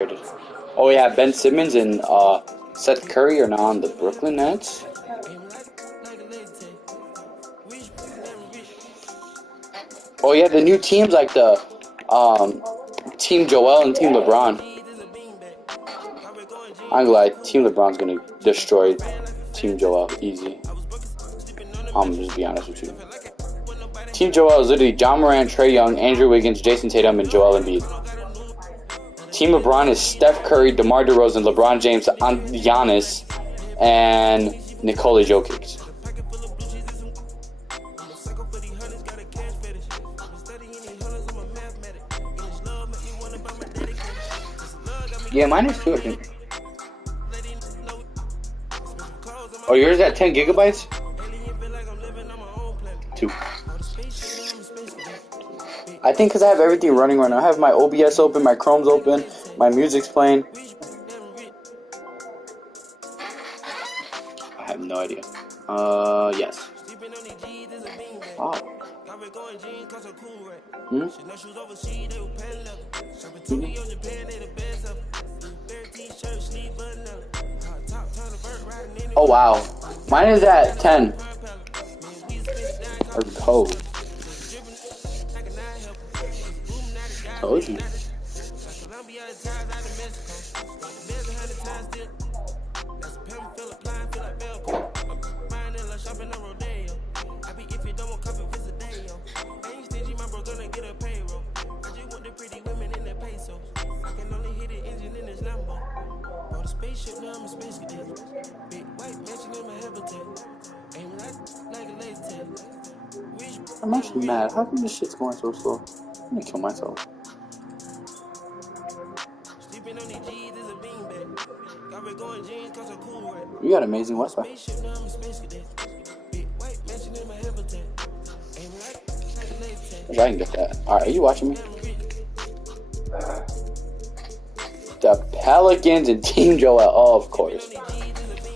Oh yeah, Ben Simmons and Seth Curry are now on the Brooklyn Nets. Oh yeah, the new teams like the Team Joel and Team LeBron. I'm glad Team LeBron's gonna destroy Team Joel easy. I'm just be honest with you. Team Joel is literally John Morant, Trae Young, Andrew Wiggins, Jason Tatum, and Joel Embiid. Team LeBron is Steph Curry, DeMar DeRozan, LeBron James, Giannis, and Nikola Jokic. Yeah, mine is 2, I think. Oh, yours at 10 gigabytes? 2. I think because I have everything running right now. I have my OBS open, my Chrome's open, my music's playing. I have no idea. Yes. Wow. Oh wow. Mine is at 10. Or code. Told you. I'm actually mad. How come this shit's going so slow? I'm gonna kill myself. You got amazing Wi-Fi. Wish I can get that. Alright, are you watching me? The Pelicans and Team Joel. Oh, of course.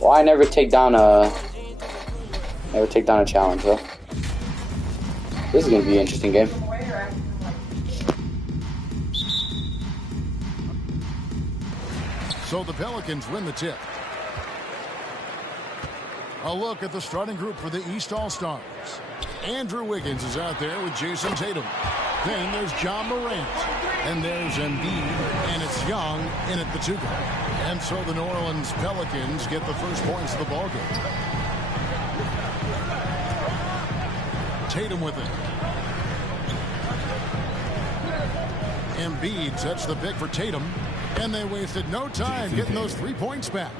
Well, I never take down a challenge, though. This is gonna be an interesting game. So the Pelicans win the tip. A look at the starting group for the East All-Stars. Andrew Wiggins is out there with Jason Tatum. Then there's John Morant. And there's Embiid. And it's Young in at the 2 guard. And so the New Orleans Pelicans get the first points of the ballgame. Tatum with it. Embiid sets the pick for Tatum. And they wasted no time getting those 3 points back.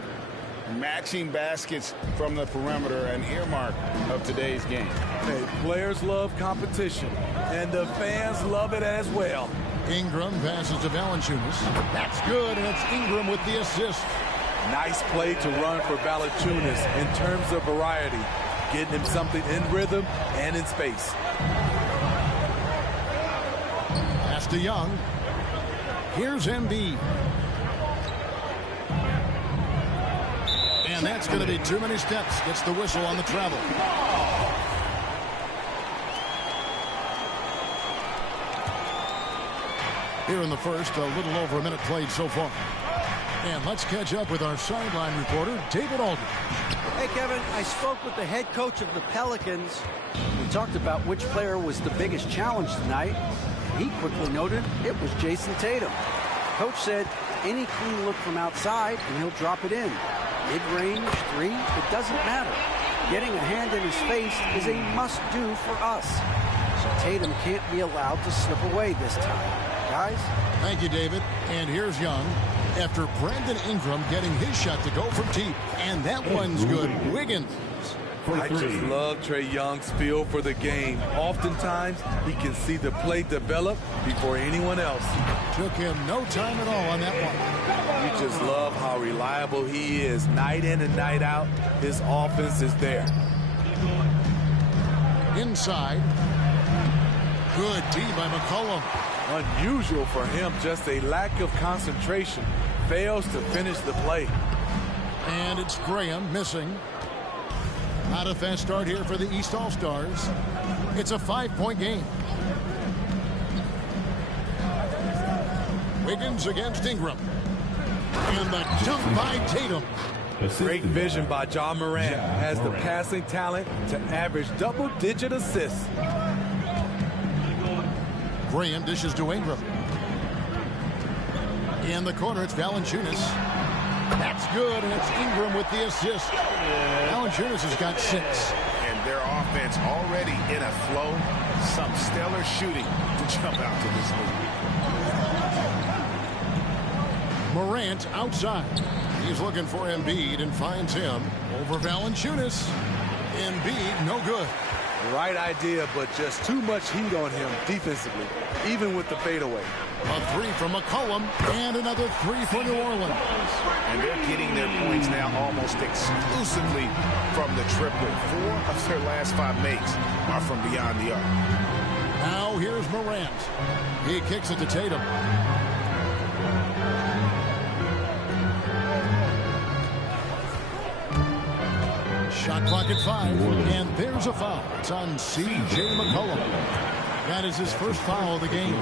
Matching baskets from the perimeter, an earmark of today's game. Hey, players love competition, and the fans love it as well. Ingram passes to Valanciunas. That's good, and it's Ingram with the assist. Nice play to run for Valanciunas in terms of variety, getting him something in rhythm and in space. Pass to Young. Here's Embiid. And that's going to be too many steps. Gets the whistle on the travel. Here in the first, a little over a minute played so far. And let's catch up with our sideline reporter, David Aldridge. Hey, Kevin, I spoke with the head coach of the Pelicans. We talked about which player was the biggest challenge tonight. He quickly noted it was Jason Tatum. Coach said any clean look from outside and he'll drop it in. Mid-range, 3, it doesn't matter. Getting a hand in his face is a must-do for us. So Tatum can't be allowed to slip away this time. Guys? Thank you, David. And here's Young. After Brandon Ingram getting his shot to go from deep. And that one's good. Wiggins. I just love Trae Young's feel for the game. Oftentimes, he can see the play develop before anyone else. Took him no time at all on that one. You just love how reliable he is. Night in and night out, his offense is there. Inside. Good D by McCollum. Unusual for him, just a lack of concentration. Fails to finish the play. And it's Graham missing. Not a fast start here for the East All-Stars. It's a 5-point game. Wiggins against Ingram. And the dunk by Tatum. Great vision by John Morant. Has the passing talent to average double-digit assists. Graham dishes to Ingram. In the corner, it's Valanciunas. That's good, and it's Ingram with the assist. Valanciunas has got 6. And their offense already in a flow. Some stellar shooting to jump out to this lead. Morant outside. He's looking for Embiid and finds him over Valanciunas. Embiid, no good. Right idea, but just too much heat on him defensively, even with the fadeaway. A 3 from McCollum, and another 3 for New Orleans. And they're getting their points now almost exclusively from the triple. 4 of their last 5 makes are from beyond the arc. Now here's Morant. He kicks it to Tatum. Shot clock at 5, and there's a foul. It's on C.J. McCollum. That is his first foul of the game.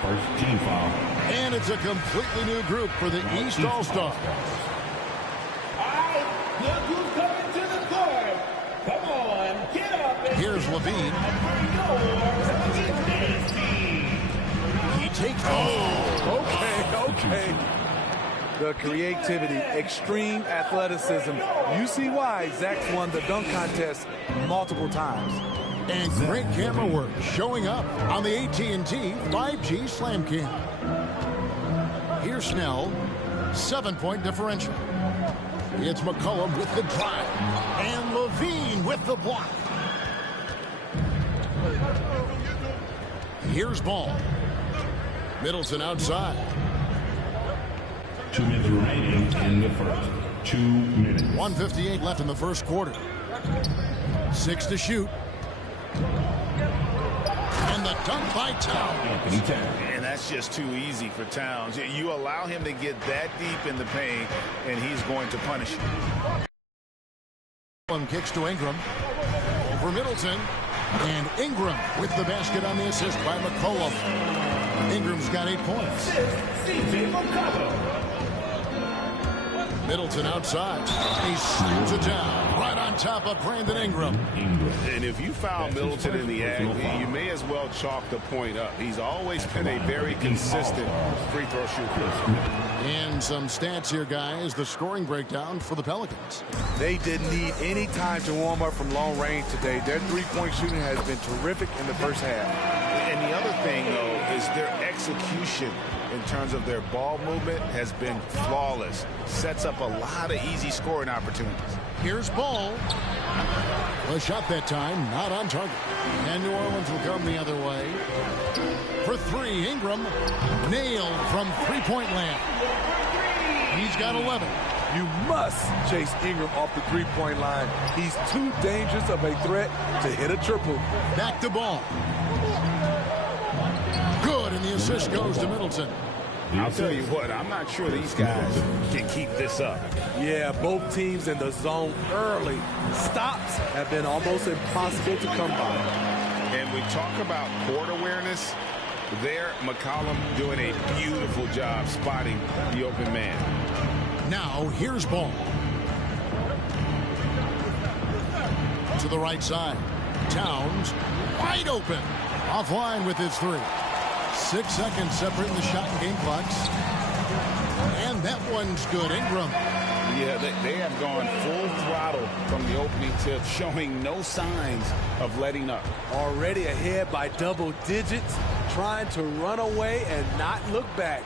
First team foul. And it's a completely new group for the East All-Stars. Look who's coming to the court. Come on, get up. Here's Levine. He takes. Okay. The creativity, extreme athleticism. You see why Zach's won the dunk contest multiple times. And great camera work showing up on the AT&T 5G Slam Cam. Here's Snell. 7-point differential. It's McCollum with the drive. And Levine with the block. Here's Ball. Middleton outside. 2 minutes remaining in the first. 2 minutes. 1:58 left in the first quarter. 6 to shoot. And the dunk by Towns. And that's just too easy for Towns. You allow him to get that deep in the paint, and he's going to punish you. One kicks to Ingram. Over Middleton. And Ingram with the basket on the assist by McCollum. Ingram's got 8 points. Middleton outside. He slams it down right on top of Brandon Ingram. And if you foul Middleton in the act, you may as well chalk the point up. He's always been a very consistent free throw shooter. And some stats here, guys. The scoring breakdown for the Pelicans. They didn't need any time to warm up from long range today. Their three-point shooting has been terrific in the first half. And the other thing, though, is their execution in terms of their ball movement has been flawless. Sets up a lot of easy scoring opportunities. Here's Ball. A shot that time, not on target. And New Orleans will come the other way. For 3, Ingram nailed from three-point land. He's got 11. You must chase Ingram off the three-point line. He's too dangerous of a threat to hit a triple. Back to Ball. Good, and the assist goes to Middleton. I'll tell you what, I'm not sure these guys can keep this up. Yeah, both teams in the zone early. Stops have been almost impossible to come by. And we talk about court awareness. There, McCollum doing a beautiful job spotting the open man. Now, here's Ball. To the right side. Towns, wide open. Offline with his 3. 6 seconds separating the shot and game clocks. And that one's good. Ingram. Yeah, they have gone full throttle from the opening tip, showing no signs of letting up. Already ahead by double digits, trying to run away and not look back.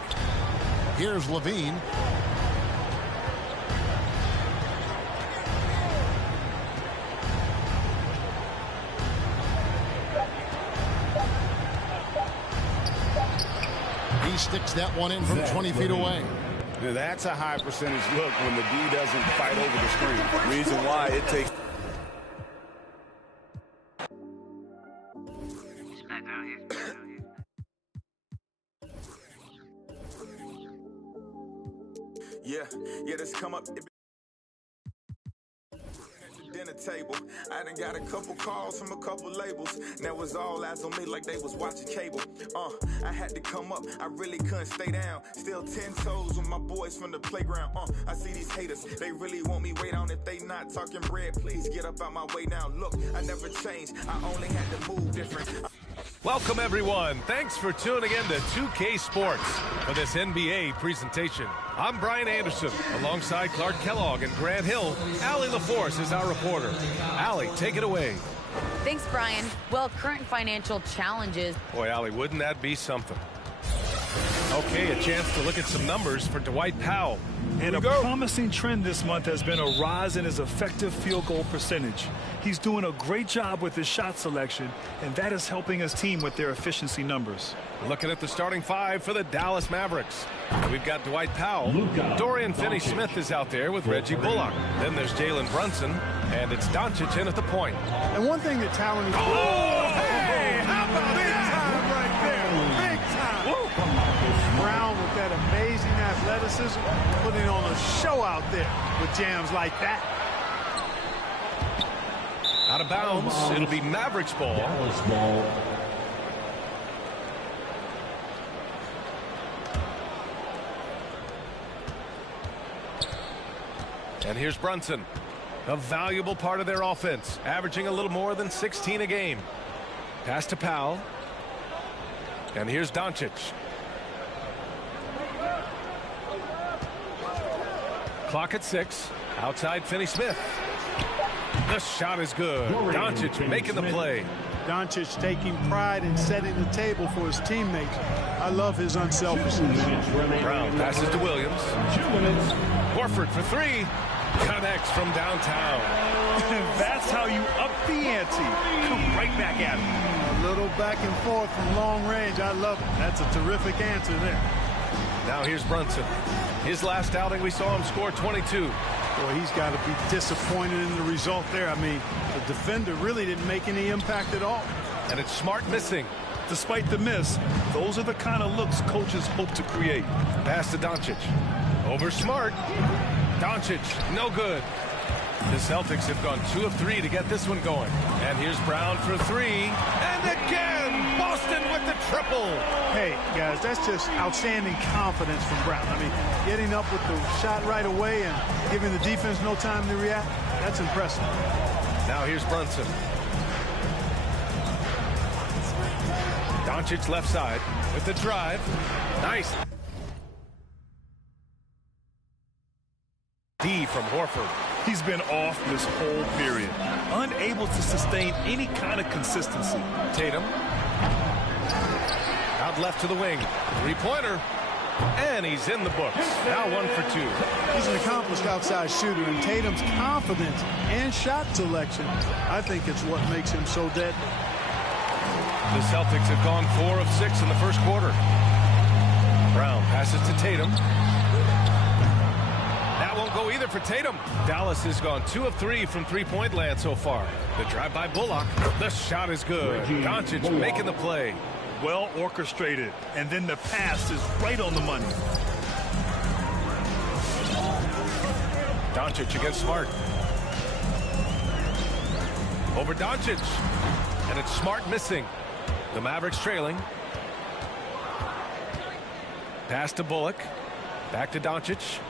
Here's Levine. He sticks that one in from 20 feet away. Now, that's a high percentage look when the D doesn't fight over the screen. Reason why it takes. Yeah, this come up. Dinner the table. I done got a couple calls from a couple labels. That was all eyes on me like they was watching cable. I had to come up, I really couldn't stay down. Still 10 toes with my boys from the playground. I see these haters, they really want me way down. If they not talking bread, please get up out my way now. Look, I never changed, I only had to move different. Welcome, everyone. Thanks for tuning in to 2K Sports for this NBA presentation. I'm Brian Anderson, alongside Clark Kellogg and Grant Hill. Allie LaForce is our reporter. Allie, take it away. Thanks, Brian. Well, current financial challenges. Boy, Allie, wouldn't that be something? Okay, a chance to look at some numbers for Dwight Powell. And a promising trend this month has been a rise in his effective field goal percentage. He's doing a great job with his shot selection, and that is helping his team with their efficiency numbers. Looking at the starting five for the Dallas Mavericks. We've got Dwight Powell. Dorian Finney-Smith is out there with Reggie Bullock. Then there's Jalen Brunson, and it's Doncic in at the point. And one thing that talent is... Oh, hey, how about big time right there? Big time. Woo. Brown with that amazing athleticism, putting on a show out there with jams like that. Out of bounds, it'll be Mavericks ball. And here's Brunson, a valuable part of their offense, averaging a little more than 16 a game. Pass to Powell. And here's Doncic. Clock at 6. Outside Finney-Smith. The shot is good. Doncic making the play. Doncic taking pride in setting the table for his teammates. I love his unselfishness. Brown passes to Williams. Horford for three. Connects from downtown. That's how you up the ante. Come right back at him. A little back and forth from long range. I love it. That's a terrific answer there. Now here's Brunson. His last outing, we saw him score 22. Boy, he's got to be disappointed in the result there. I mean, the defender really didn't make any impact at all. And it's Smart missing. Despite the miss, those are the kind of looks coaches hope to create. Pass to Doncic. Over Smart. Doncic, no good. The Celtics have gone 2 of 3 to get this one going. And here's Brown for 3. And again, Boston with the triple. Hey, guys, that's just outstanding confidence from Brown. I mean, getting up with the shot right away and giving the defense no time to react, that's impressive. Now here's Brunson. Doncic left side with the drive. Nice. D from Horford. He's been off this whole period, unable to sustain any kind of consistency. Tatum. Out left to the wing. Three-pointer. And he's in the books. Now 1 for 2. He's an accomplished outside shooter, and Tatum's confidence and shot selection, I think it's what makes him so deadly. The Celtics have gone 4 of 6 in the first quarter. Brown passes to Tatum. That won't go either for Tatum. Dallas has gone 2 of 3 from three-point land so far. The drive by Bullock. The shot is good. Doncic making the play. Well orchestrated, and then the pass is right on the money. Doncic against Smart. Over Doncic. And it's Smart missing. The Mavericks trailing. Pass to Bullock. Back to Doncic.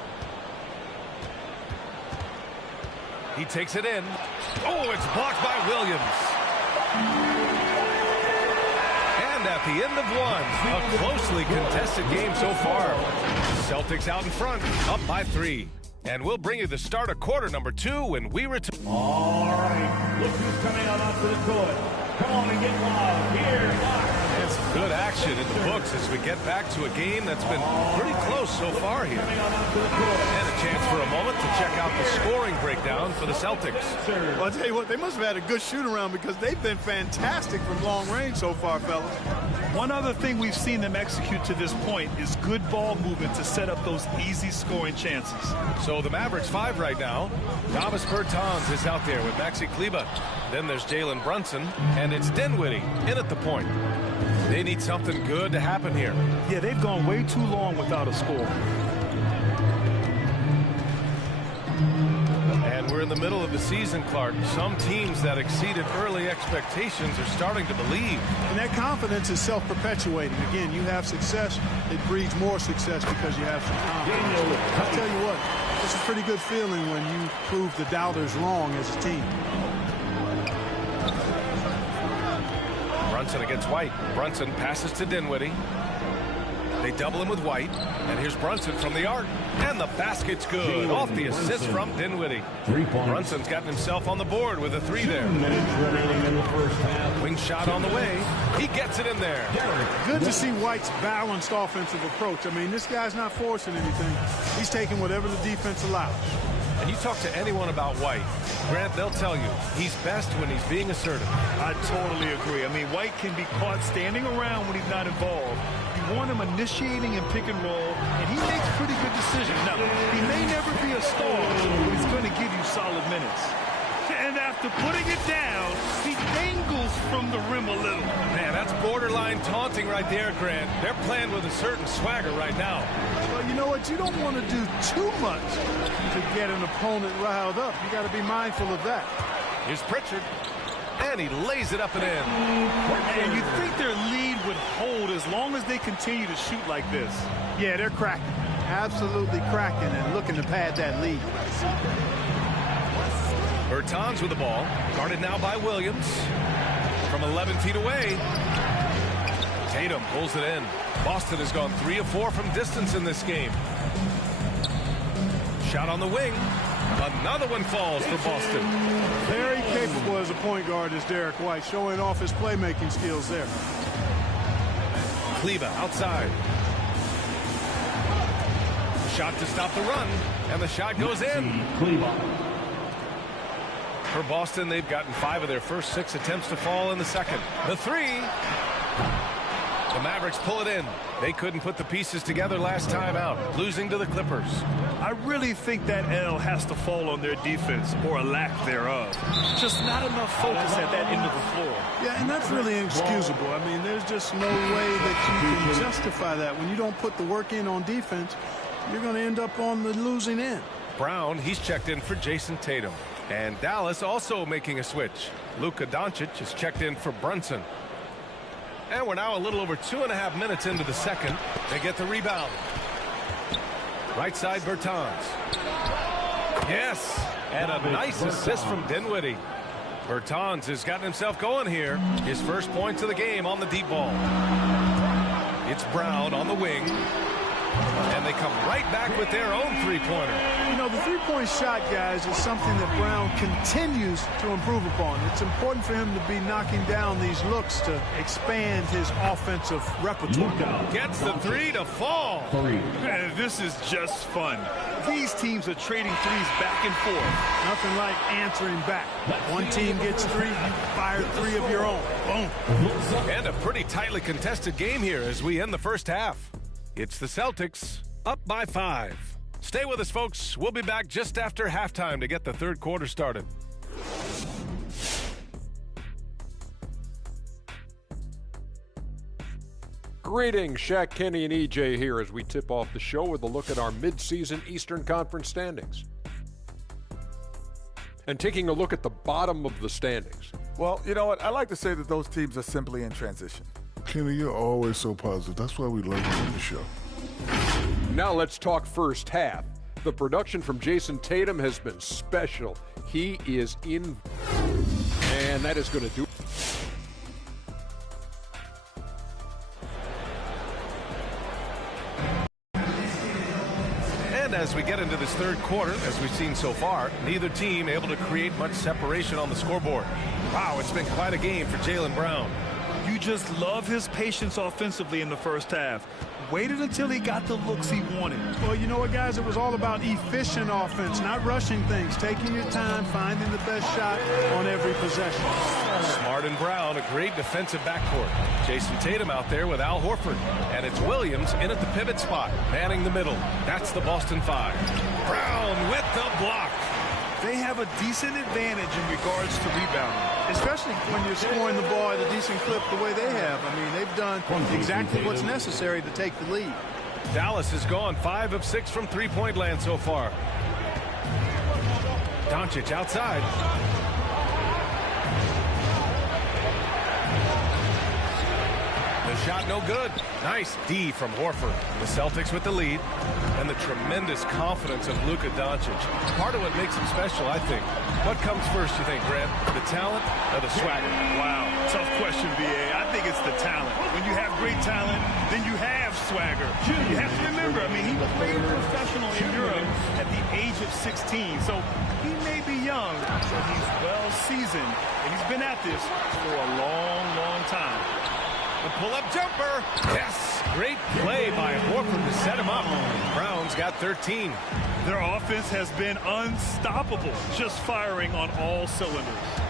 He takes it in. Oh, it's blocked by Williams. And at the end of one, a closely contested game so far. Celtics out in front, up by 3. And we'll bring you the start of quarter number 2 when we return. All right, look who's coming out onto the court. Come on and get loud. Here, It's good action in the books as we get back to a game that's been pretty close so far here. And a chance for a moment to check out the scoring breakdown for the Celtics. Well, I'll tell you what, they must have had a good shoot-around because they've been fantastic from long range so far, fellas. One other thing we've seen them execute to this point is good ball movement to set up those easy scoring chances. So the Mavericks 5 right now. Davis Bertans is out there with Maxi Kleber. Then there's Jalen Brunson, and it's Dinwiddie in at the point. They need something good to happen here. Yeah, they've gone way too long without a score. And we're in the middle of the season, Clark. Some teams that exceeded early expectations are starting to believe. And that confidence is self-perpetuating. Again, you have success, it breeds more success because you have some confidence. I'll tell you what, it's a pretty good feeling when you prove the doubters wrong as a team. Brunson against White. Brunson passes to Dinwiddie. They double him with White. And here's Brunson from the arc. And the basket's good. Off the assist from Dinwiddie. Brunson's gotten himself on the board with a 3 there. 2 minutes remaining in the first half. Wing shot on the way. He gets it in there. Good to see White's balanced offensive approach. I mean, this guy's not forcing anything. He's taking whatever the defense allows. And you talk to anyone about White, Grant, they'll tell you he's best when he's being assertive. I totally agree. I mean, White can be caught standing around when he's not involved. You want him initiating and pick and roll, and he makes pretty good decisions. Now, he may never be a star, but he's going to give you solid minutes. And after putting it down, he dangles from the rim a little. Man, that's borderline taunting right there, Grant. They're playing with a certain swagger right now. Well, you know what? You don't want to do too much to get an opponent riled up. You got to be mindful of that. Here's Pritchard. And he lays it up and in. And you think their lead would hold as long as they continue to shoot like this? Yeah, they're cracking. Absolutely cracking and looking to pad that lead. Bertans with the ball. Guarded now by Williams. From 11 feet away. Tatum pulls it in. Boston has gone 3 of 4 from distance in this game. Shot on the wing. Another one falls for Boston. Very capable as a point guard is Derek White, showing off his playmaking skills there. Kleber outside. Shot to stop the run, and the shot goes in. For Boston, they've gotten 5 of their first 6 attempts to fall in the second. The 3. The Mavericks pull it in. They couldn't put the pieces together last time out, losing to the Clippers. I really think that L has to fall on their defense, or a lack thereof. Just not enough focus at that end of the floor. Yeah, and that's really inexcusable. I mean, there's just no way that you can justify that. When you don't put the work in on defense, you're going to end up on the losing end. Brown, he's checked in for Jason Tatum. And Dallas also making a switch. Luka Doncic is checked in for Brunson. And we're now a little over 2.5 minutes into the second. They get the rebound. Right side, Bertans. Yes, and a nice assist from Dinwiddie. Bertans has gotten himself going here. His first points of the game on the deep ball. It's Brown on the wing. And they come right back with their own three-pointer. You know, the three-point shot, guys, is something that Brown continues to improve upon. It's important for him to be knocking down these looks to expand his offensive repertoire. Gets the 3 to fall. Man, this is just fun. These teams are trading threes back and forth. Nothing like answering back. One team gets 3, you fire 3 of your own. Boom. And a pretty tightly contested game here as we end the first half. It's the Celtics up by 5. Stay with us, folks. We'll be back just after halftime to get the third quarter started. Greetings, Shaq, Kenny, and EJ here as we tip off the show with a look at our midseason Eastern Conference standings. And taking a look at the bottom of the standings. Well, you know what? I like to say that those teams are simply in transition. Kenny, you're always so positive. That's why we love you on the show. Now let's talk first half. The production from Jason Tatum has been special. He is in, and that is going to do. And as we get into this third quarter, as we've seen so far, neither team able to create much separation on the scoreboard. Wow, it's been quite a game for Jaylen Brown. You just love his patience offensively in the first half. Waited until he got the looks he wanted. Well, you know what, guys? It was all about efficient offense, not rushing things, taking your time, finding the best shot on every possession. Smart and Brown, a great defensive backcourt. Jason Tatum out there with Al Horford. And it's Williams in at the pivot spot, manning the middle. That's the Boston 5. Brown with the block. They have a decent advantage in regards to rebounding. Especially when you're scoring the ball at a decent clip the way they have. I mean, they've done exactly what's necessary to take the lead. Dallas has gone 5 of 6 from three-point land so far. Doncic outside. The shot no good. Nice D from Horford. The Celtics with the lead. And the tremendous confidence of Luka Doncic. Part of what makes him special, I think. What comes first, you think, Grant? The talent or the swagger? Wow, tough question, B.A. I think it's the talent. When you have great talent, then you have swagger. You have to remember, I mean, he played professional in Europe at the age of 16. So he may be young, but he's well seasoned. And he's been at this for a long, long time. The pull-up jumper. Yes. Great play by Horford to set him up. Brown's got 13. Their offense has been unstoppable, just firing on all cylinders.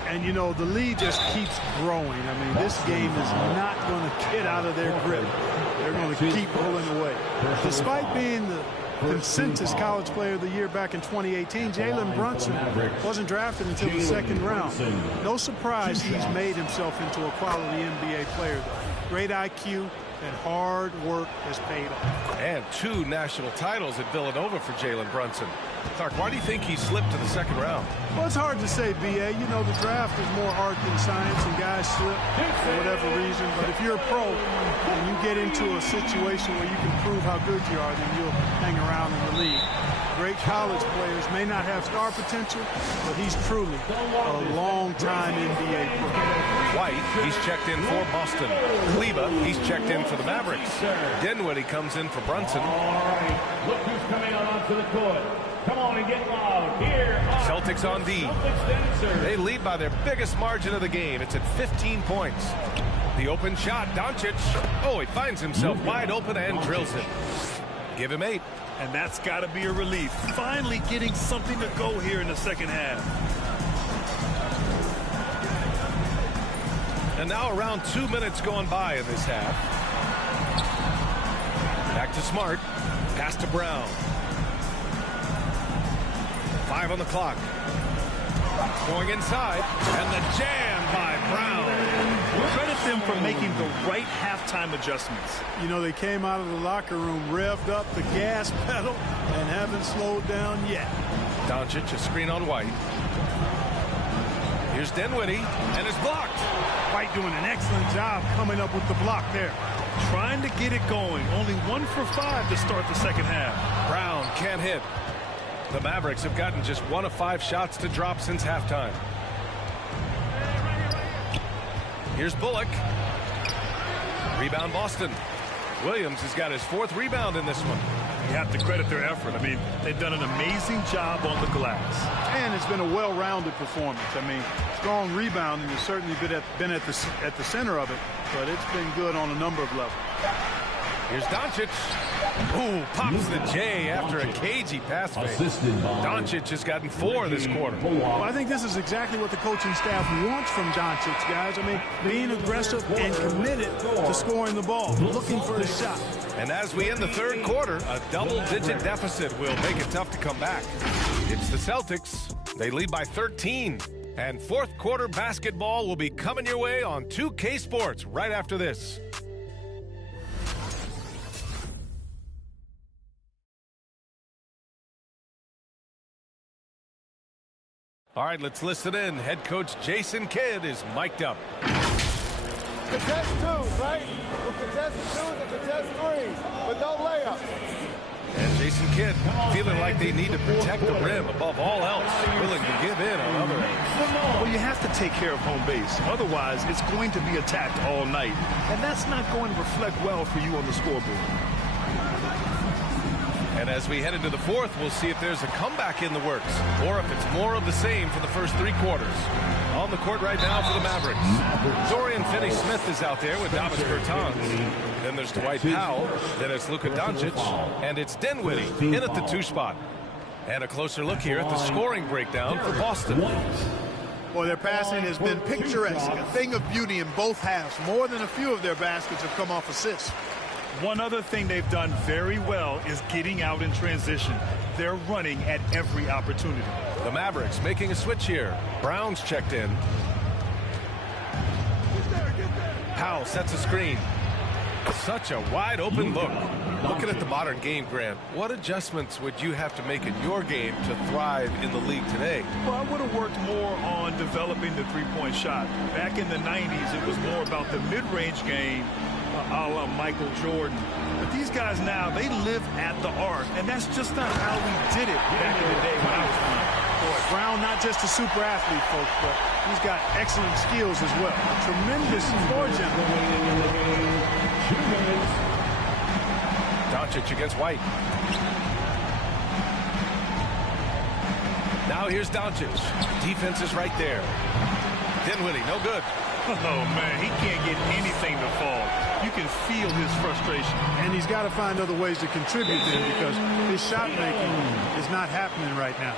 And, you know, the lead just keeps growing. I mean, this game is not going to get out of their grip. They're going to keep pulling away. Despite being the consensus college player of the year back in 2018, Jalen Brunson wasn't drafted until the second round. No surprise he's made himself into a quality NBA player, though. Great IQ and hard work has paid off. And 2 national titles at Villanova for Jalen Brunson. Clark, why do you think he slipped to the second round? Well, it's hard to say, B.A. You know, the draft is more art than science, and guys slip for whatever reason. But if you're a pro and you get into a situation where you can prove how good you are, then you'll hang around in the league. Great college players may not have star potential, but he's truly a long-time NBA pro. White, he's checked in for Boston. Kleba, he's checked in for the Mavericks. Dinwiddie comes in for Brunson. All right, look who's coming out onto the court. Come on and get loud. Here Celtics on D. They lead by their biggest margin of the game. It's at 15 points. The open shot, Doncic. Oh, he finds himself wide open and drills it. Give him 8. And that's got to be a relief. Finally getting something to go here in the second half. And now around 2 minutes going by in this half. Back to Smart. Pass to Brown. 5 on the clock. Going inside. And the jam by Brown. Credit them for making the right halftime adjustments. You know, they came out of the locker room, revved up the gas pedal, and haven't slowed down yet. Doncic, a screen on White. Here's Dinwiddie, and it's blocked. White doing an excellent job coming up with the block there. Trying to get it going. Only 1 for 5 to start the second half. Brown can't hit. The Mavericks have gotten just 1 of 5 shots to drop since halftime. Here's Bullock. Rebound Boston. Williams has got his 4th rebound in this one. You have to credit their effort. I mean, they've done an amazing job on the glass. And it's been a well-rounded performance. I mean, strong rebounding has certainly been at the center of it, but it's been good on a number of levels. Here's Doncic. Ooh, pops the J after a cagey pass fake. Doncic has gotten 4 this quarter. Well, I think this is exactly what the coaching staff wants from Doncic, guys. I mean, being aggressive and committed to scoring the ball, looking for a shot. And as we end the third quarter, a double-digit deficit will make it tough to come back. It's the Celtics. They lead by 13. And fourth quarter basketball will be coming your way on 2K Sports right after this. All right, let's listen in. Head coach Jason Kidd is mic'd up. Contest 2, right? We'll contest 2s and contest 3s, but no layups. And Jason Kidd feeling like they need to protect the rim above all else, willing to give in on other ends. Well, you have to take care of home base. Otherwise, it's going to be attacked all night. And that's not going to reflect well for you on the scoreboard. And as we head into the fourth, we'll see if there's a comeback in the works or if it's more of the same for the first 3 quarters. On the court right now for the Mavericks, Dorian Finney-Smith is out there with Davis Bertans. Then there's Dwight Powell. Then it's Luka Doncic. And it's Dinwiddie in at the 2 spot. And a closer look here at the scoring breakdown for Boston. Boy, their passing has been picturesque, a thing of beauty in both halves. More than a few of their baskets have come off assists. One other thing they've done very well is getting out in transition. They're running at every opportunity. The Mavericks making a switch here. Brown's checked in. Powell sets a screen. Such a wide open look. Looking at the modern game, Grant, what adjustments would you have to make in your game to thrive in the league today? Well, I would have worked more on developing the three-point shot. Back in the 90s, it was more about the mid-range game, a la Michael Jordan. But these guys now, they live at the arc, and that's just not how we did it back in the day when I was playing. Boy, Brown, not just a super athlete, folks, but he's got excellent skills as well. A tremendous floor general. Doncic against White. Now here's Doncic. Defense is right there. Dinwiddie, no good. Oh, man, he can't get anything to fall. You can feel his frustration. And he's got to find other ways to contribute then, because his shot making is not happening right now.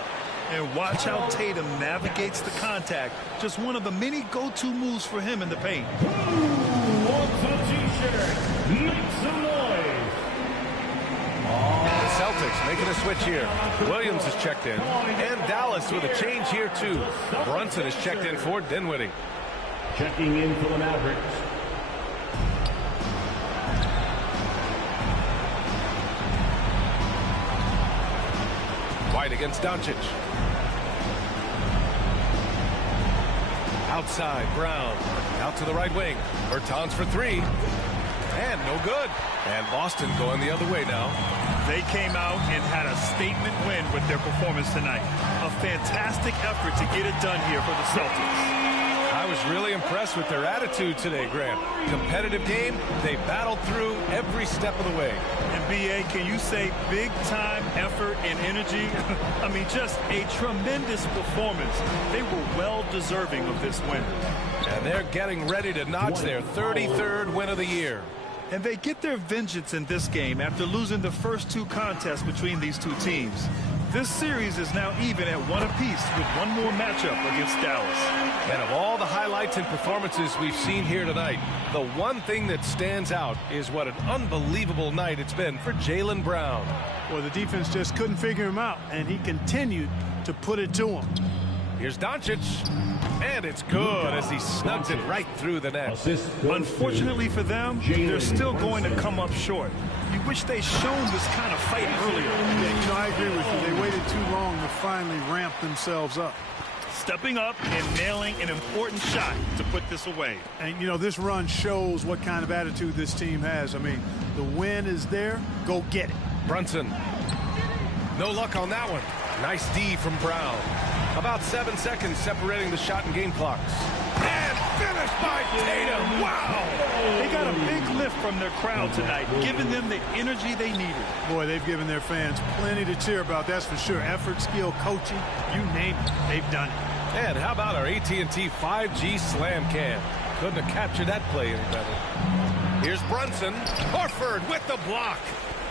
And watch how Tatum navigates the contact. Just one of the many go-to moves for him in the paint. Who wants a t-shirt? Make some noise. The Celtics making a switch here. Williams is checked in. And Dallas with a change here, too. Brunson is checked in for Dinwiddie. Checking in for the Mavericks. White against Doncic. Outside, Brown. Out to the right wing. Bertans for three. And no good. And Boston going the other way now. They came out and had a statement win with their performance tonight. A fantastic effort to get it done here for the Celtics. I was really impressed with their attitude today, Grant. Competitive game, they battled through every step of the way. And B.A., can you say big-time effort and energy? I mean, just a tremendous performance. They were well deserving of this win. And they're getting ready to notch their 33rd win of the year. And they get their vengeance in this game after losing the first two contests between these two teams. This series is now even at one apiece with one more matchup against Dallas. And of all the highlights and performances we've seen here tonight, the one thing that stands out is what an unbelievable night it's been for Jaylen Brown. Well, the defense just couldn't figure him out, and he continued to put it to him. Here's Doncic, and it's good as he snugs it right through the net. Unfortunately for them, they're still going to come up short. You wish they shown this kind of fight earlier. Yeah, you know, I agree with you. They waited too long to finally ramp themselves up. Stepping up and nailing an important shot to put this away. And, you know, this run shows what kind of attitude this team has. I mean, the win is there. Go get it. Brunson. No luck on that one. Nice D from Brown. About 7 seconds separating the shot and game clocks. And finished by Tatum. Wow! They got a big lift from their crowd tonight, giving them the energy they needed. Boy, they've given their fans plenty to cheer about, that's for sure. Effort, skill, coaching, you name it, they've done it. And how about our AT&T 5G Slam Cam? Couldn't have captured that play any better. Here's Brunson. Horford with the block.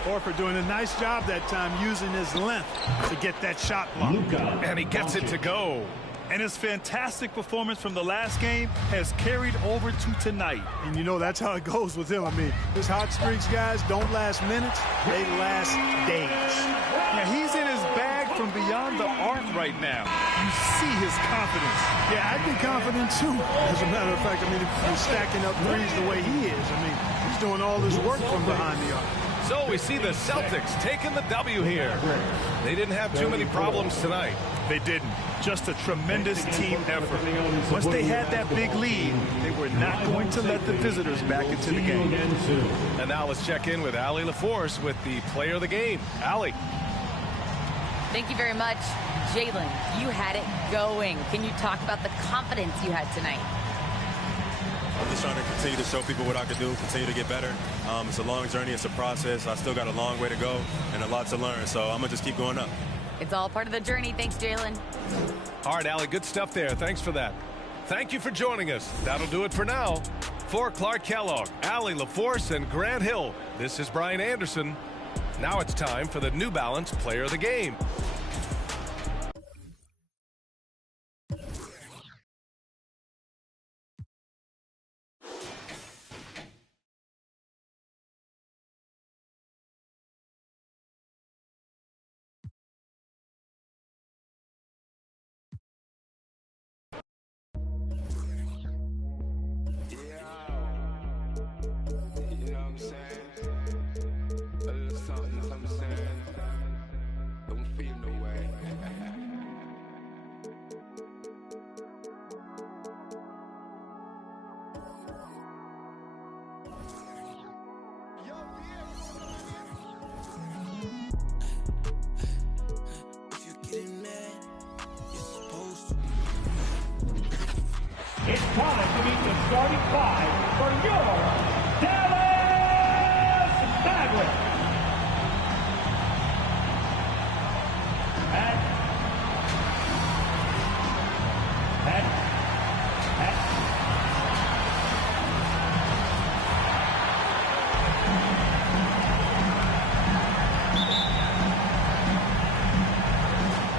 Horford doing a nice job that time using his length to get that shot blocked. And he gets it to go. And his fantastic performance from the last game has carried over to tonight. And you know, that's how it goes with him. I mean, his hot streaks, guys, don't last minutes. They last days. Yeah, he's in his bag from beyond the arc right now. You see his confidence. Yeah, I'd be confident, too. As a matter of fact, I mean, if he's stacking up threes the way he is, I mean, he's doing all his work from behind the arc. So we see the Celtics taking the W here. They didn't have too many problems tonight. They didn't. Just a tremendous team effort. Once they had that big lead, they were not going to let the visitors back into the game. And now let's check in with Allie LaForce with the player of the game. Allie. Thank you very much. Jaylen, you had it going. Can you talk about the confidence you had tonight? I'm just trying to continue to show people what I can do, continue to get better. It's a long journey. It's a process. I still got a long way to go and a lot to learn, so I'm going to just keep going up. It's all part of the journey. Thanks, Jaylen. All right, Allie, good stuff there. Thanks for that. Thank you for joining us. That'll do it for now. For Clark Kellogg, Allie LaForce, and Grant Hill, this is Brian Anderson. Now it's time for the New Balance Player of the Game. You know what I'm saying? It's time to meet the starting five for your Dallas Mavericks.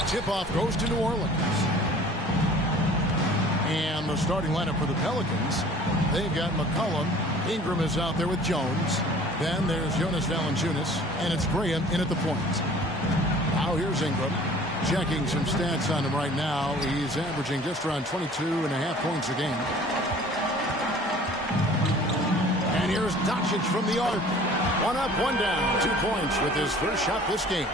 Tip-off goes to New Orleans. And the starting lineup for the Pelicans, they've got McCollum. Ingram is out there with Jones. Then there's Jonas Valanciunas, and it's Graham in at the point. Now here's Ingram. Checking some stats on him right now. He's averaging just around 22.5 points a game. And here's Doncic from the arc. 1 up, 1 down. 2 points with his first shot this game.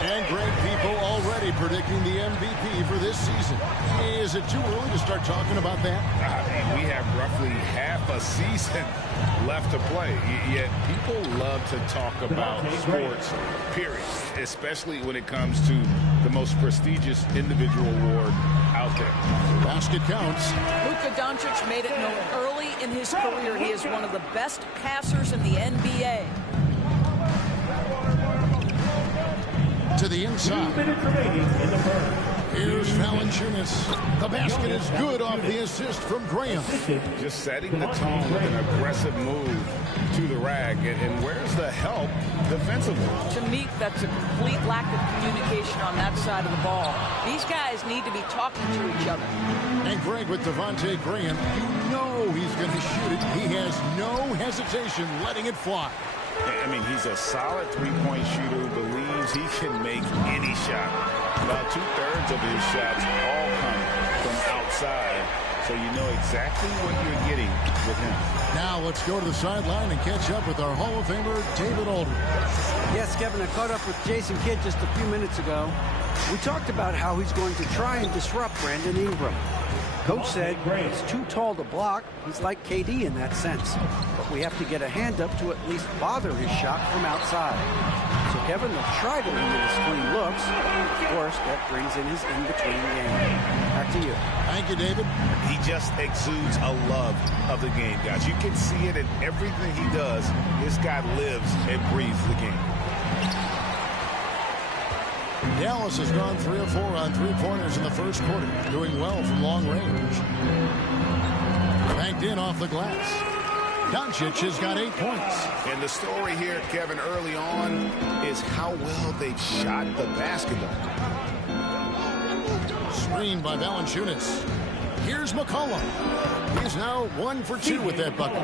And Greg, people already predicting the MVP for this season. Is it too early to start talking about that? I mean, we have roughly half a season left to play. Yet people love to talk about sports, period. Especially when it comes to the most prestigious individual award out there. Basket counts. Luka Doncic made it known early in his career he is one of the best passers in the NBA. To the inside. Here's Valanciunas. The basket is good off the assist from Graham. Just setting the tone with an aggressive move to the rag. And where's the help defensively? To me, that's a complete lack of communication on that side of the ball. These guys need to be talking to each other. And Greg, with Devontae Graham, you know he's going to shoot it. He has no hesitation letting it fly. I mean, he's a solid three-point shooter who believes he can make any shot. About 2/3 of his shots all come from outside, so you know exactly what you're getting with him. Now let's go to the sideline and catch up with our Hall of Famer, David Aldridge. Yes, Kevin, I caught up with Jason Kidd just a few minutes ago. We talked about how he's going to try and disrupt Brandon Ingram. Coach said he's too tall to block. He's like KD in that sense. But we have to get a hand up to at least bother his shot from outside. So Kevin will try to limit his clean looks. Of course, that brings in his in-between game. Back to you. Thank you, David. He just exudes a love of the game, guys. You can see it in everything he does. This guy lives and breathes the game. Dallas has gone 3 of 4 on three-pointers in the first quarter, doing well from long range. Banked in off the glass. Doncic has got 8 points. And the story here, Kevin, early on is how well they've shot the basketball. Screened by Valanciunas. Here's McCollum. He's now 1 for 2 with that bucket.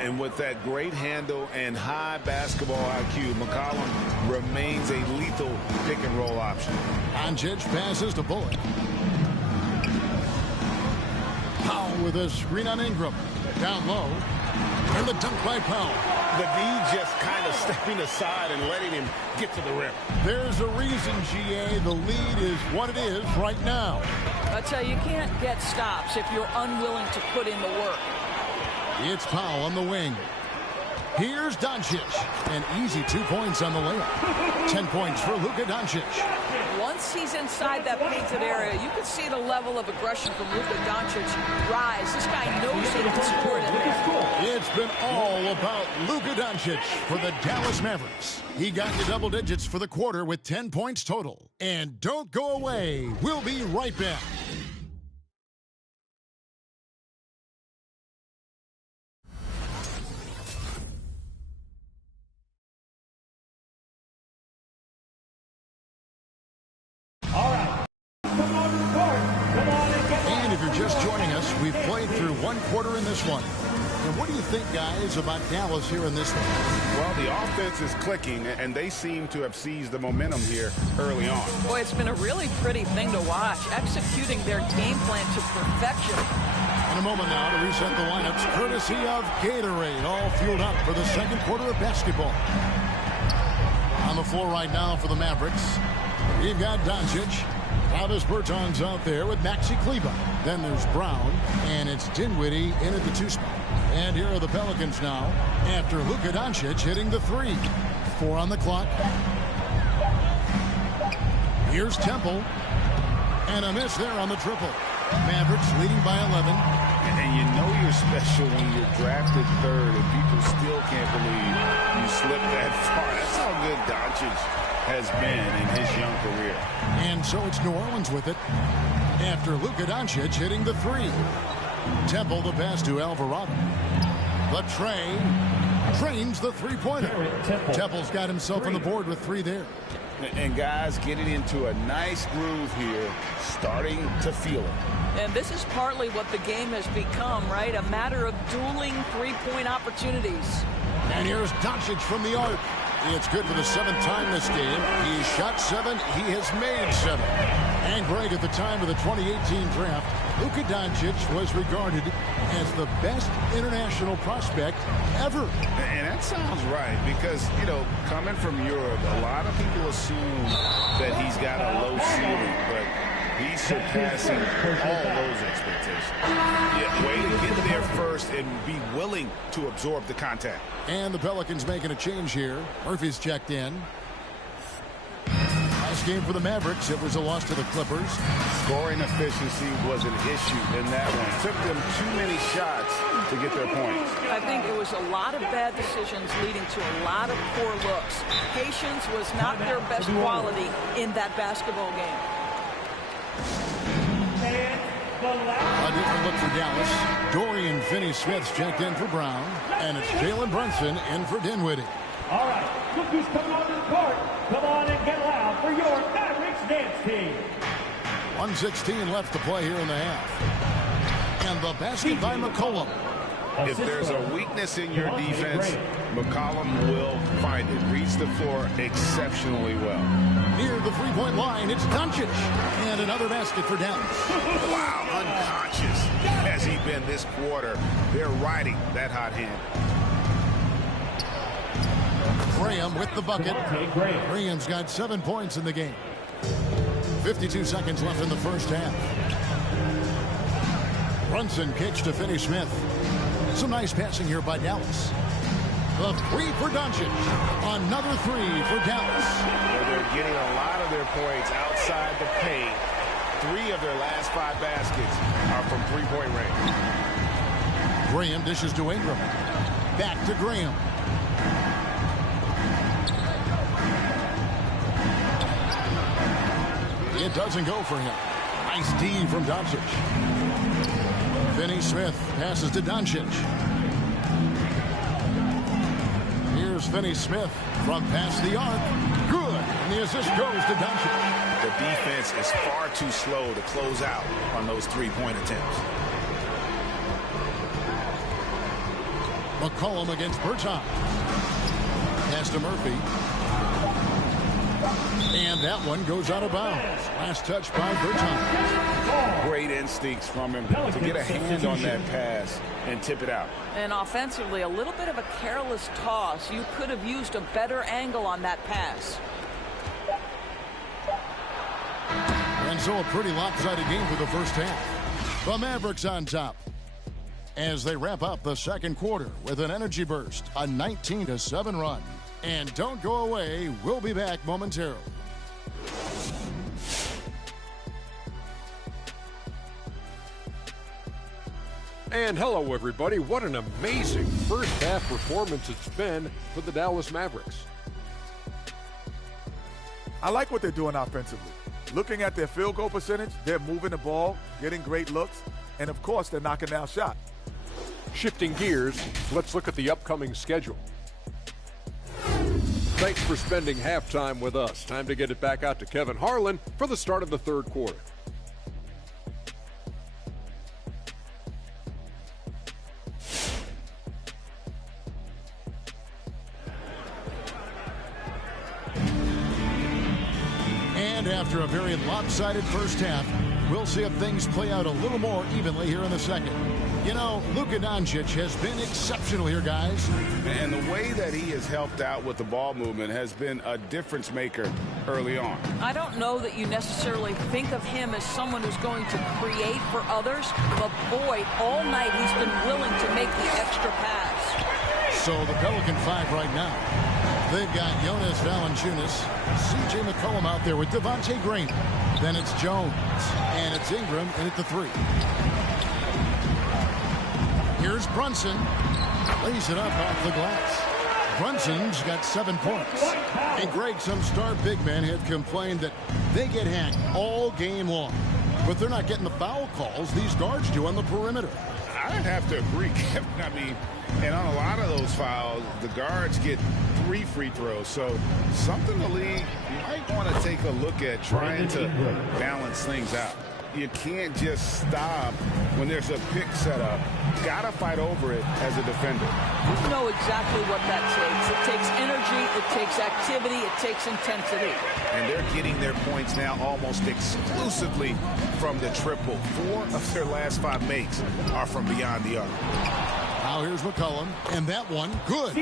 And with that great handle and high basketball IQ, McCollum remains a lethal pick-and-roll option. Doncic passes to Bullock. Powell with a screen on Ingram. Down low. And the dunk by Powell. The D just kind of stepping aside and letting him get to the rim. There's a reason, GA. The lead is what it is right now. I tell you, you can't get stops if you're unwilling to put in the work. It's Powell on the wing. Here's Doncic. An easy 2 points on the layup. 10 points for Luka Doncic. Once he's inside that painted area, you can see the level of aggression from Luka Doncic rise. This guy knows he can score it in there. It's been all about Luka Doncic for the Dallas Mavericks. He got to double digits for the quarter with 10 points total. And don't go away. We'll be right back. And if you're just joining us, we've played through 1 quarter in this one. And what do you think, guys, about Dallas here in this one? Well, the offense is clicking, and they seem to have seized the momentum here early on. Boy, it's been a really pretty thing to watch, executing their game plan to perfection. In a moment now to reset the lineups, courtesy of Gatorade, all fueled up for the second quarter of basketball. On the floor right now for the Mavericks, you've got Doncic. Travis Bertong's out there with Maxi Kleber. Then there's Brown, and it's Dinwiddie in at the 2 spot. And here are the Pelicans now, after Luka Doncic hitting the 3. 4 on the clock. Here's Temple. And a miss there on the triple. Mavericks leading by 11. And you know you're special when you're drafted third and people still can't believe you slipped that far. That's how good Doncic has been in his young career. And so it's New Orleans with it after Luka Doncic hitting the three. Temple the pass to Alvarado. But Trey trains the three-pointer. Temple's got himself on the board with three there. And guys getting into a nice groove here, starting to feel it. And this is partly what the game has become, right? A matter of dueling three-point opportunities. And here's Doncic from the arc. It's good for the seventh time this game. He shot 7. He has made 7. And Greg, at the time of the 2018 draft, Luka Doncic was regarded as the best international prospect ever. And that sounds right because, you know, coming from Europe, a lot of people assume that he's got a low ceiling, but he's surpassing all those expectations. Yeah, way to get there first and be willing to absorb the contact. And the Pelicans making a change here. Murphy's checked in. Last game for the Mavericks, it was a loss to the Clippers. Scoring efficiency was an issue in that one. Took them too many shots to get their points. I think it was a lot of bad decisions leading to a lot of poor looks. Patience was not their best quality in that basketball game. A different look for Dallas. Dorian Finney-Smith's checked in for Brown. And it's Jalen Brunson in for Dinwiddie. All right, look who's coming onto the court. Come on and get loud for your Mavericks dance team. 1:16 left to play here in the half. And the basket by McCollum. If there's a weakness in your defense, McCollum will find it. Reads the floor exceptionally well. Near the three-point line, it's Doncic. And another basket for Dallas. Wow, unconscious has he been this quarter. They're riding that hot hand. Graham with the bucket. Graham's got 7 points in the game. 52 seconds left in the first half. Brunson kicks to Finney-Smith. Some nice passing here by Dallas. The three for Doncic. Another three for Dallas. They're getting a lot of their points outside the paint. 3 of their last 5 baskets are from three-point range. Graham dishes to Ingram. Back to Graham. It doesn't go for him. Nice D from Doncic. Finney-Smith passes to Doncic. Here's Finney-Smith from past the arc. Good. And the assist goes to Doncic. The defense is far too slow to close out on those three-point attempts. McCollum against Bertans. Pass to Murphy. And that one goes out of bounds. Last touch by Bertans. Great instincts from him to get a hand on that pass and tip it out. And offensively, a little bit of a careless toss. You could have used a better angle on that pass. And so a pretty lopsided game for the first half. The Mavericks on top as they wrap up the second quarter with an energy burst, a 19-7 run. And don't go away. We'll be back momentarily. And hello, everybody. What an amazing first half performance it's been for the Dallas Mavericks. I like what they're doing offensively. Looking at their field goal percentage, they're moving the ball, getting great looks, and of course, they're knocking down shots. Shifting gears, let's look at the upcoming schedule. Thanks for spending halftime with us. Time to get it back out to Kevin Harlan for the start of the third quarter. And after a very lopsided first half, we'll see if things play out a little more evenly here in the second. You know, Luka Doncic has been exceptional here, guys. And the way that he has helped out with the ball movement has been a difference maker early on. I don't know that you necessarily think of him as someone who's going to create for others, but boy, all night he's been willing to make the extra pass. So the Pelican 5 right now. They've got Jonas Valanciunas, C.J. McCollum out there with Devontae Green. Then it's Jones, and it's Ingram in at the 3. Here's Brunson. Lays it up off the glass. Brunson's got 7 points. And Greg, some star big men have complained that they get hacked all game long. But they're not getting the foul calls these guards do on the perimeter. I'd have to agree, Kevin. I mean, and on a lot of those fouls, the guards get 3 free throws. So something the league might want to take a look at, trying to balance things out. You can't just stop when there's a pick set up. Got to fight over it as a defender. You know exactly what that takes. It takes energy, it takes activity, it takes intensity. And they're getting their points now almost exclusively from the triple. 4 of their last 5 makes are from beyond the arc. Now here's McCollum, and that one, good.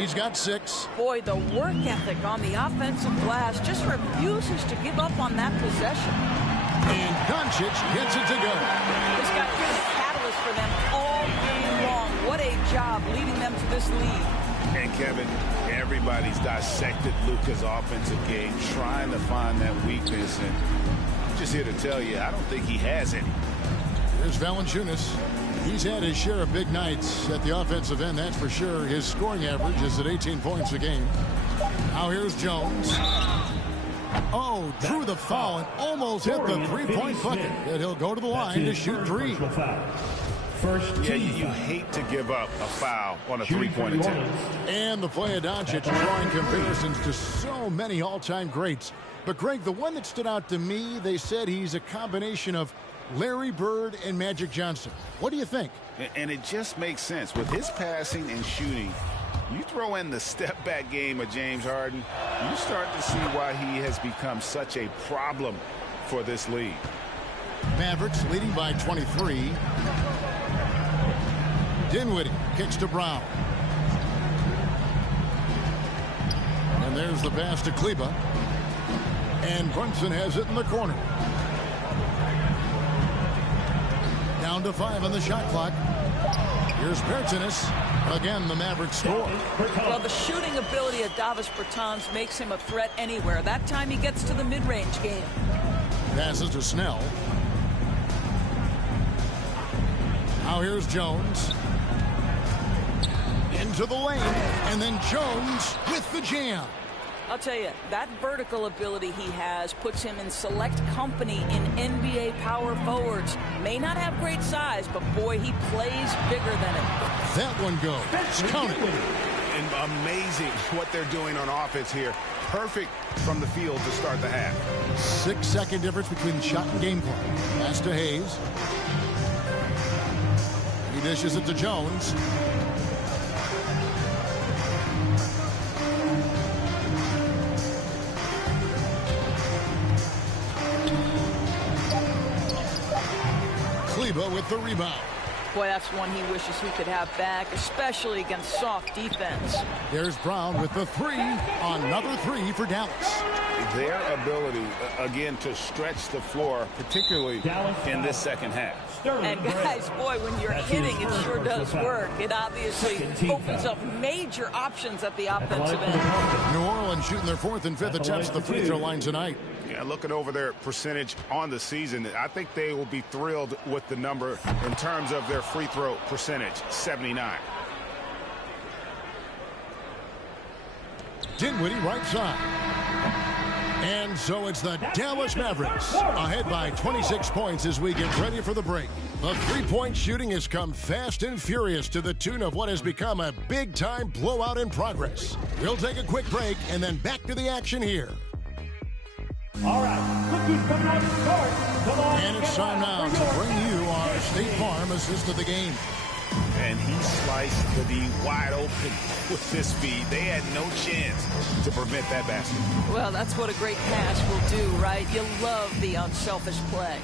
He's got 6. Boy, the work ethic on the offensive glass just refuses to give up on that possession. And Doncic gets it to go. This guy's been a catalyst for them all game long. What a job leading them to this lead. And Kevin, everybody's dissected Luka's offensive game, trying to find that weakness. And I'm just here to tell you, I don't think he has any. Here's Valanciunas. He's had his share of big nights at the offensive end, that's for sure. His scoring average is at 18 points a game. Now here's Jones. Oh, drew the foul and almost hit the three-point bucket. And he'll go to the line to shoot 3. Yeah, you hate to give up a foul on a three-point attempt. And the play of Doncic drawing comparisons to so many all-time greats. But, Greg, the one that stood out to me, they said he's a combination of Larry Bird and Magic Johnson. What do you think? And it just makes sense. With his passing and shooting, you throw in the step-back game of James Harden, you start to see why he has become such a problem for this league. Mavericks leading by 23. Dinwiddie kicks to Brown. And there's the pass to Kleba. And Brunson has it in the corner. Down to 5 on the shot clock. Here's Bertans. Again, the Mavericks score. Well, the shooting ability of Davis Bertans makes him a threat anywhere. That time he gets to the mid-range game. Passes to Snell. Now here's Jones. Into the lane. And then Jones with the jam. I'll tell you, that vertical ability he has puts him in select company in NBA power forwards. May not have great size, but boy, he plays bigger than it. That one goes. Count it. And amazing what they're doing on offense here. Perfect from the field to start the half. 6-second difference between shot and game clock. Pass to Hayes. He dishes it to Jones. Kleba with the rebound. Boy, that's one he wishes he could have back, especially against soft defense. There's Brown with the 3. Another 3 for Dallas. Their ability, again, to stretch the floor, particularly in this second half. And guys, boy, when you're hitting, it sure does work. It obviously opens up major options at the offensive end. New Orleans shooting their 4th and 5th attempts at the free throw line tonight. Yeah, looking over their percentage on the season, I think they will be thrilled with the number in terms of their free throw percentage, 79. Dinwiddie right side. And so it's the Dallas Mavericks ahead by 26 points as we get ready for the break. The three-point shooting has come fast and furious to the tune of what has become a big-time blowout in progress. We'll take a quick break and then back to the action here. All right, look who's coming on the court. Come on, and it's time now to bring you our State Farm assist of the game. And he sliced the D wide open with this speed. They had no chance to prevent that basket. Well, that's what a great pass will do, right? You love the unselfish play.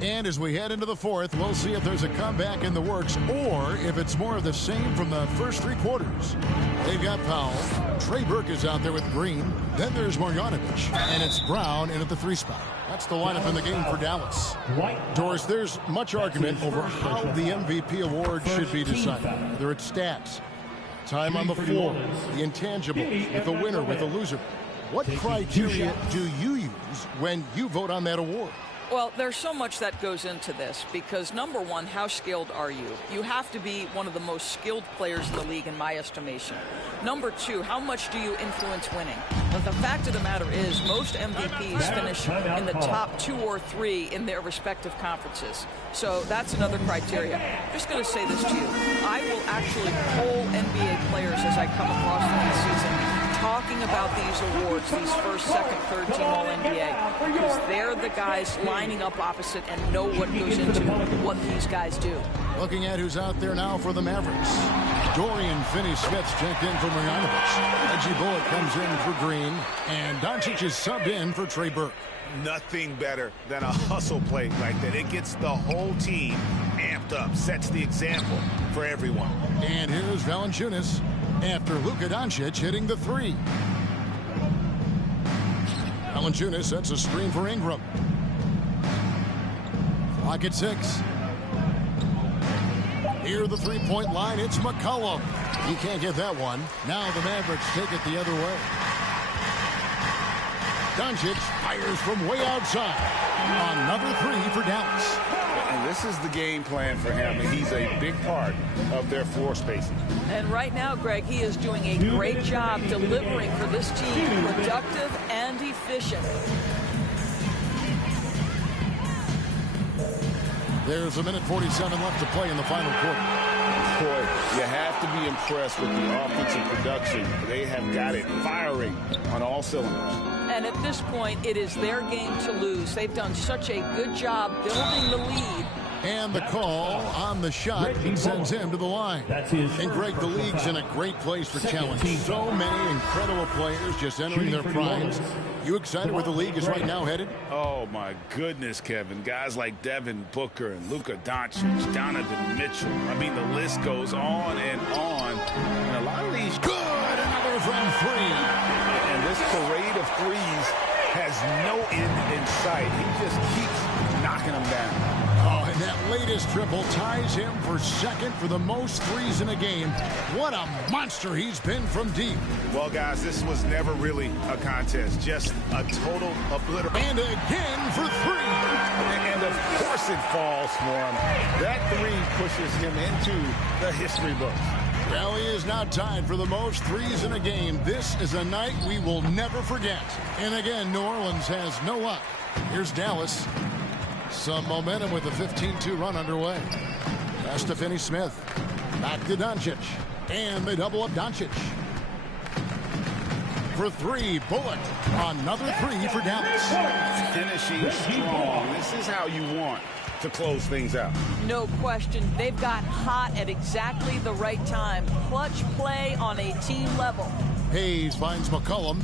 And as we head into the 4th, we'll see if there's a comeback in the works or if it's more of the same from the first 3 quarters. They've got Powell. Trey Burke is out there with Green. Then there's Marjanovic. And it's Brown in at the 3 spot. That's the lineup in the game for Dallas. Doris, there's much argument over how the MVP award should be decided. Whether it's stats, time on the floor, the intangibles, with the winner, with the loser. What criteria do you use when you vote on that award? Well, there's so much that goes into this because, number one, how skilled are you? You have to be one of the most skilled players in the league, in my estimation. Number two, how much do you influence winning? But the fact of the matter is most MVPs finish in the top 2 or 3 in their respective conferences. So that's another criteria. I'm just going to say this to you. I will actually poll NBA players as I come across them this season, talking about these awards, these first, second, third team All-NBA, because they're the guys lining up opposite and know what goes into what these guys do. Looking at who's out there now for the Mavericks. Dorian Finney-Smith's checked in for Marjanovic. Reggie Bullock comes in for Green, and Doncic is subbed in for Trey Burke. Nothing better than a hustle play like that. It gets the whole team amped up, sets the example for everyone. And here's Valanciunas after Luka Doncic hitting the 3. Valanciunas sets a screen for Ingram. Clock at 6. Near the three-point line, it's McCollum. He can't get that one. Now the Mavericks take it the other way. Doncic fires from way outside. Another 3 for Dallas. And this is the game plan for him, and he's a big part of their floor spacing. And right now, Greg, he is doing a great job delivering for this team, productive and efficient. There's a minute 47 left to play in the final quarter. Boy, you have to be impressed with the offensive production. They have got it firing on all cylinders. And at this point, it is their game to lose. They've done such a good job building the lead. And the call on the shot sends him to the line. And Greg, the league's in a great place for challenge. So many incredible players just entering their primes. You excited where the league is right now headed? Oh, my goodness, Kevin. Guys like Devin Booker and Luka Doncic, Donovan Mitchell. I mean, the list goes on and on. And a lot of these... Good! Another from 3. And this parade of threes has no end in sight. He just keeps knocking them down. Oh, and that latest triple ties him for second for the most threes in a game. What a monster he's been from deep. Well, guys, this was never really a contest. Just a total obliteration. And again for 3. And of course it falls for him. That 3 pushes him into the history books. Well, he is now tied for the most threes in a game. This is a night we will never forget. And again, New Orleans has no luck. Here's Dallas. Some momentum with a 15-2 run underway. Pass to Finney-Smith. Back to Doncic. And they double up Doncic. For 3, Bullock. Another 3 for Dallas. Finishing strong. This is how you want to close things out. No question. They've got hot at exactly the right time. Clutch play on a team level. Hayes finds McCollum.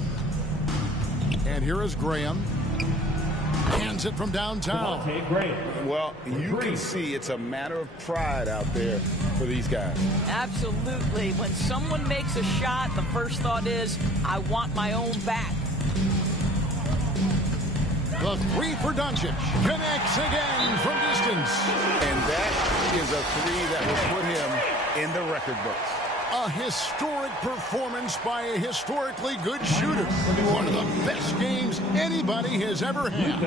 And here is Graham. Hands it from downtown. Well, you can see it's a matter of pride out there for these guys. Absolutely. When someone makes a shot, the first thought is, I want my own back. The 3 for Doncic. Connects again from distance. And that is a 3 that will put him in the record books. A historic performance by a historically good shooter. One of the best games anybody has ever had.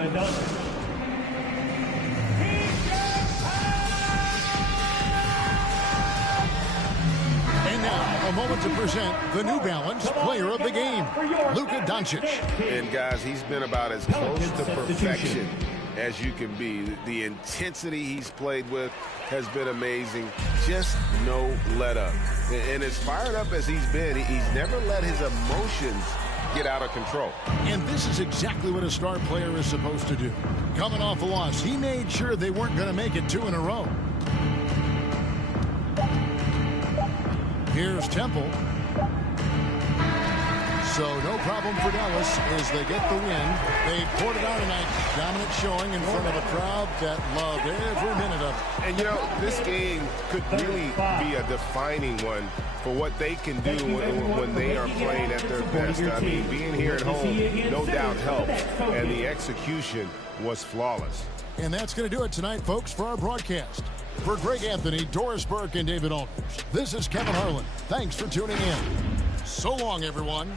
And now, a moment to present the New Balance Player of the Game, Luka Doncic. And guys, he's been about as close to perfection as you can be. The intensity he's played with has been amazing. Just no let up. And as fired up as he's been, he's never let his emotions get out of control. And this is exactly what a star player is supposed to do. Coming off a loss, he made sure they weren't going to make it 2 in a row. Here's Temple. So no problem for Dallas as they get the win. They poured it out tonight. Dominant showing in front of a crowd that loved every minute of it. And, you know, this game could really be a defining one for what they can do when they are playing at their best. I mean, being here at home, no doubt helps. And the execution was flawless. And that's going to do it tonight, folks, for our broadcast. For Greg Anthony, Doris Burke, and David Aldridge, this is Kevin Harlan. Thanks for tuning in. So long, everyone.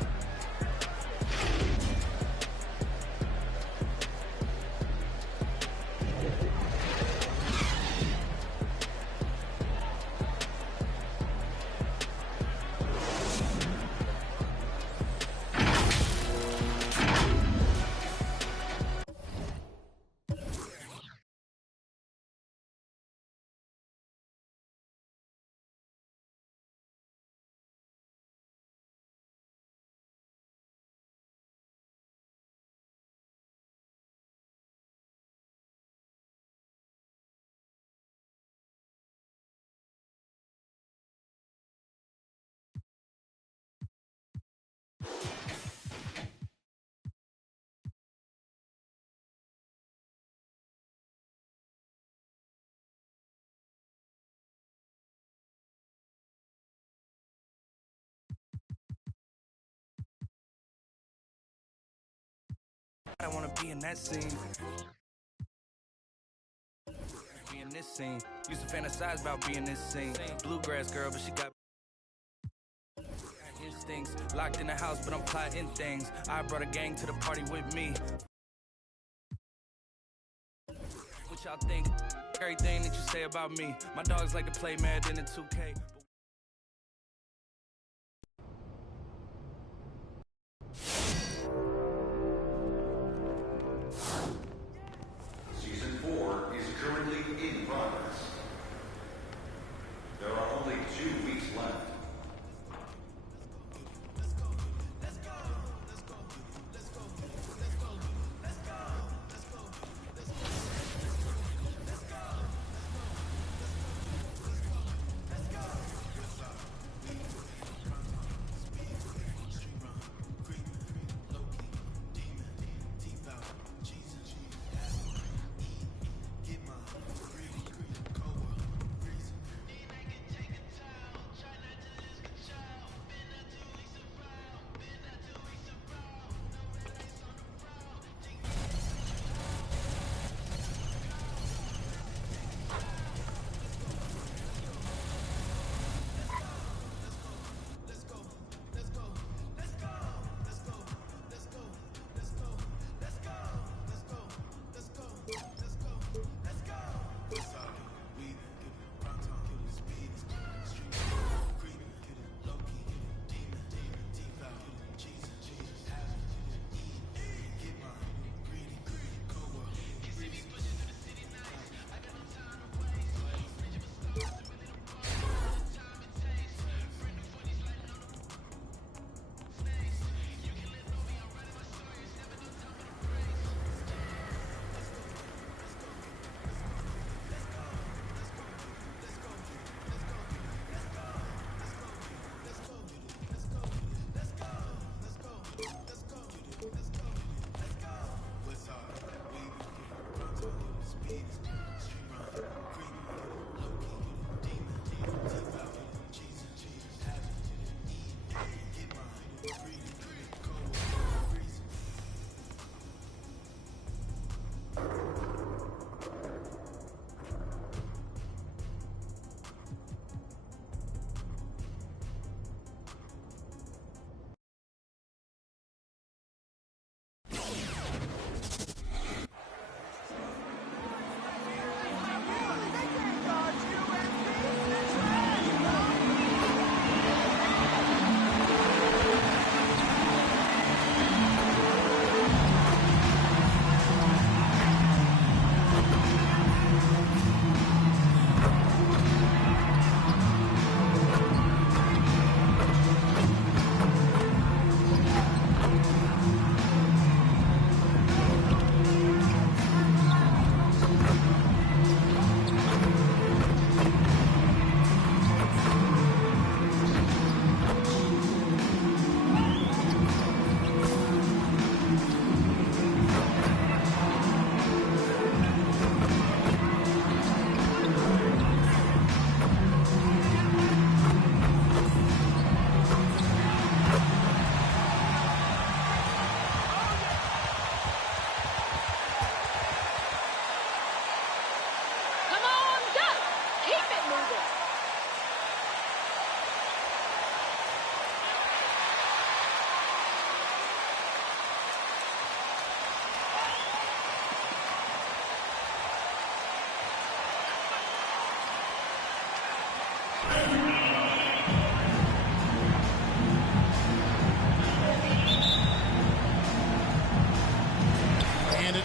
I wanna be in that scene. Be in this scene. Used to fantasize about being this scene. Bluegrass girl, but she got instincts. Locked in the house, but I'm plotting things. I brought a gang to the party with me. What y'all think? Everything that you say about me. My dogs like to play Madden in 2K. Season 4 is currently in progress. There are only 2 weeks left.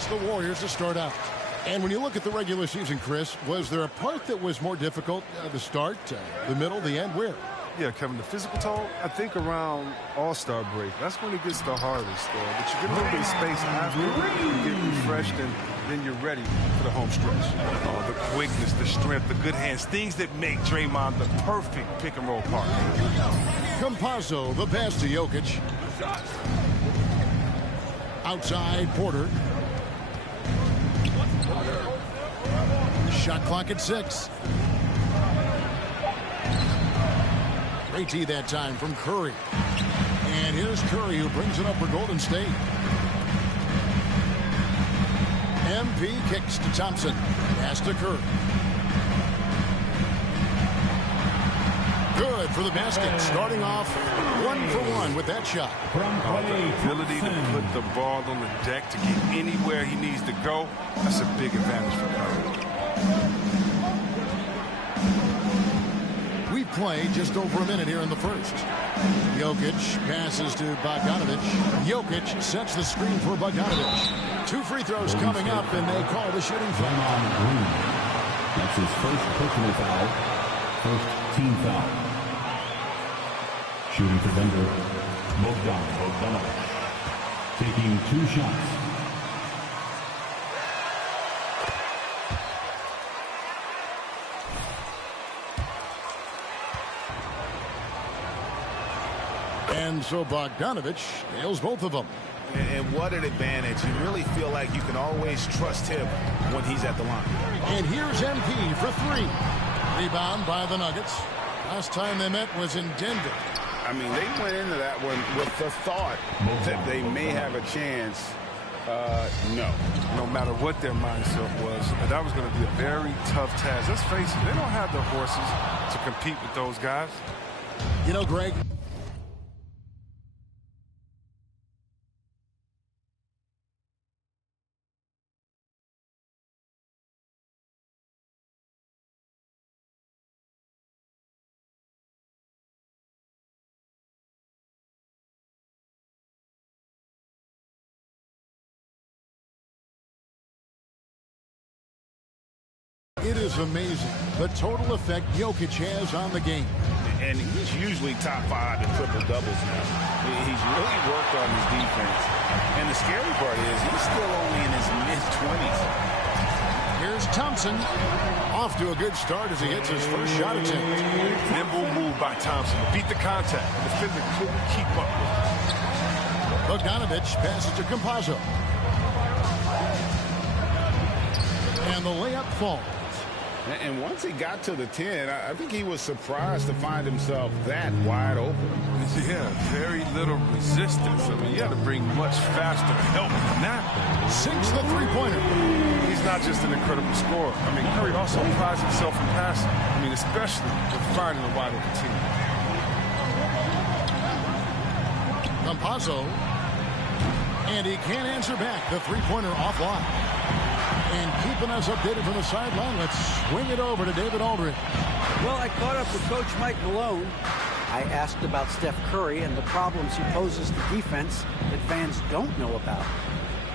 The Warriors to start out. And when you look at the regular season, Chris, was there a part that was more difficult, the start, the middle, the end? Where? Yeah, Kevin, the physical toll, I think around All-Star break. That's when it gets the hardest. But you get a little bit of space after, you get refreshed, and then you're ready for the home stretch. Oh, the quickness, the strength, the good hands, things that make Draymond the perfect pick-and-roll partner. Campazzo, the pass to Jokic. Outside, Porter. Shot clock at 6. Great tee that time from Curry. And here's Curry, who brings it up for Golden State. MP kicks to Thompson. Pass to Curry. Good for the basket. Starting off 1-for-1 with that shot. The ability to put the ball on the deck to get anywhere he needs to go, that's a big advantage for Curry. We've played just over a minute here in the first. Jokic passes to Bogdanovic. Jokic sets the screen for Bogdanovic. 2 free throws coming up, and they call the shooting foul. That's his first personal foul. First team foul. Shooting for Denver, Bogdanovic. Taking 2 shots. And so Bogdanovic nails both of them. And what an advantage. You really feel like you can always trust him when he's at the line. And here's MP for 3. Rebound by the Nuggets. Last time they met was in Denver. I mean, they went into that one with the thought that they may have a chance. No. No matter what their mindset was, that was going to be a very tough task. Let's face it, they don't have the horses to compete with those guys. You know, Greg, it is amazing the total effect Jokic has on the game. And he's usually top 5 in triple-doubles now. He's really worked on his defense. And the scary part is he's still only in his mid-20s. Here's Thompson. Off to a good start as he hits his first shot attempt. Nimble move by Thompson to beat the contact. The defender couldn't keep up with it. Bogdanovic passes to Campazzo. And the layup falls. And once he got to the 10, I think he was surprised to find himself that wide open. Yeah, very little resistance. I mean, you had to bring much faster help than that. Sinks the three-pointer. He's not just an incredible scorer. I mean, Curry also prides himself in passing. I mean, especially with finding a wide open team. Campazzo. And he can't answer back. The three-pointer offline. And keeping us updated from the sideline, let's swing it over to David Aldridge. Well, I caught up with Coach Mike Malone. I asked about Steph Curry and the problems he poses to defense that fans don't know about.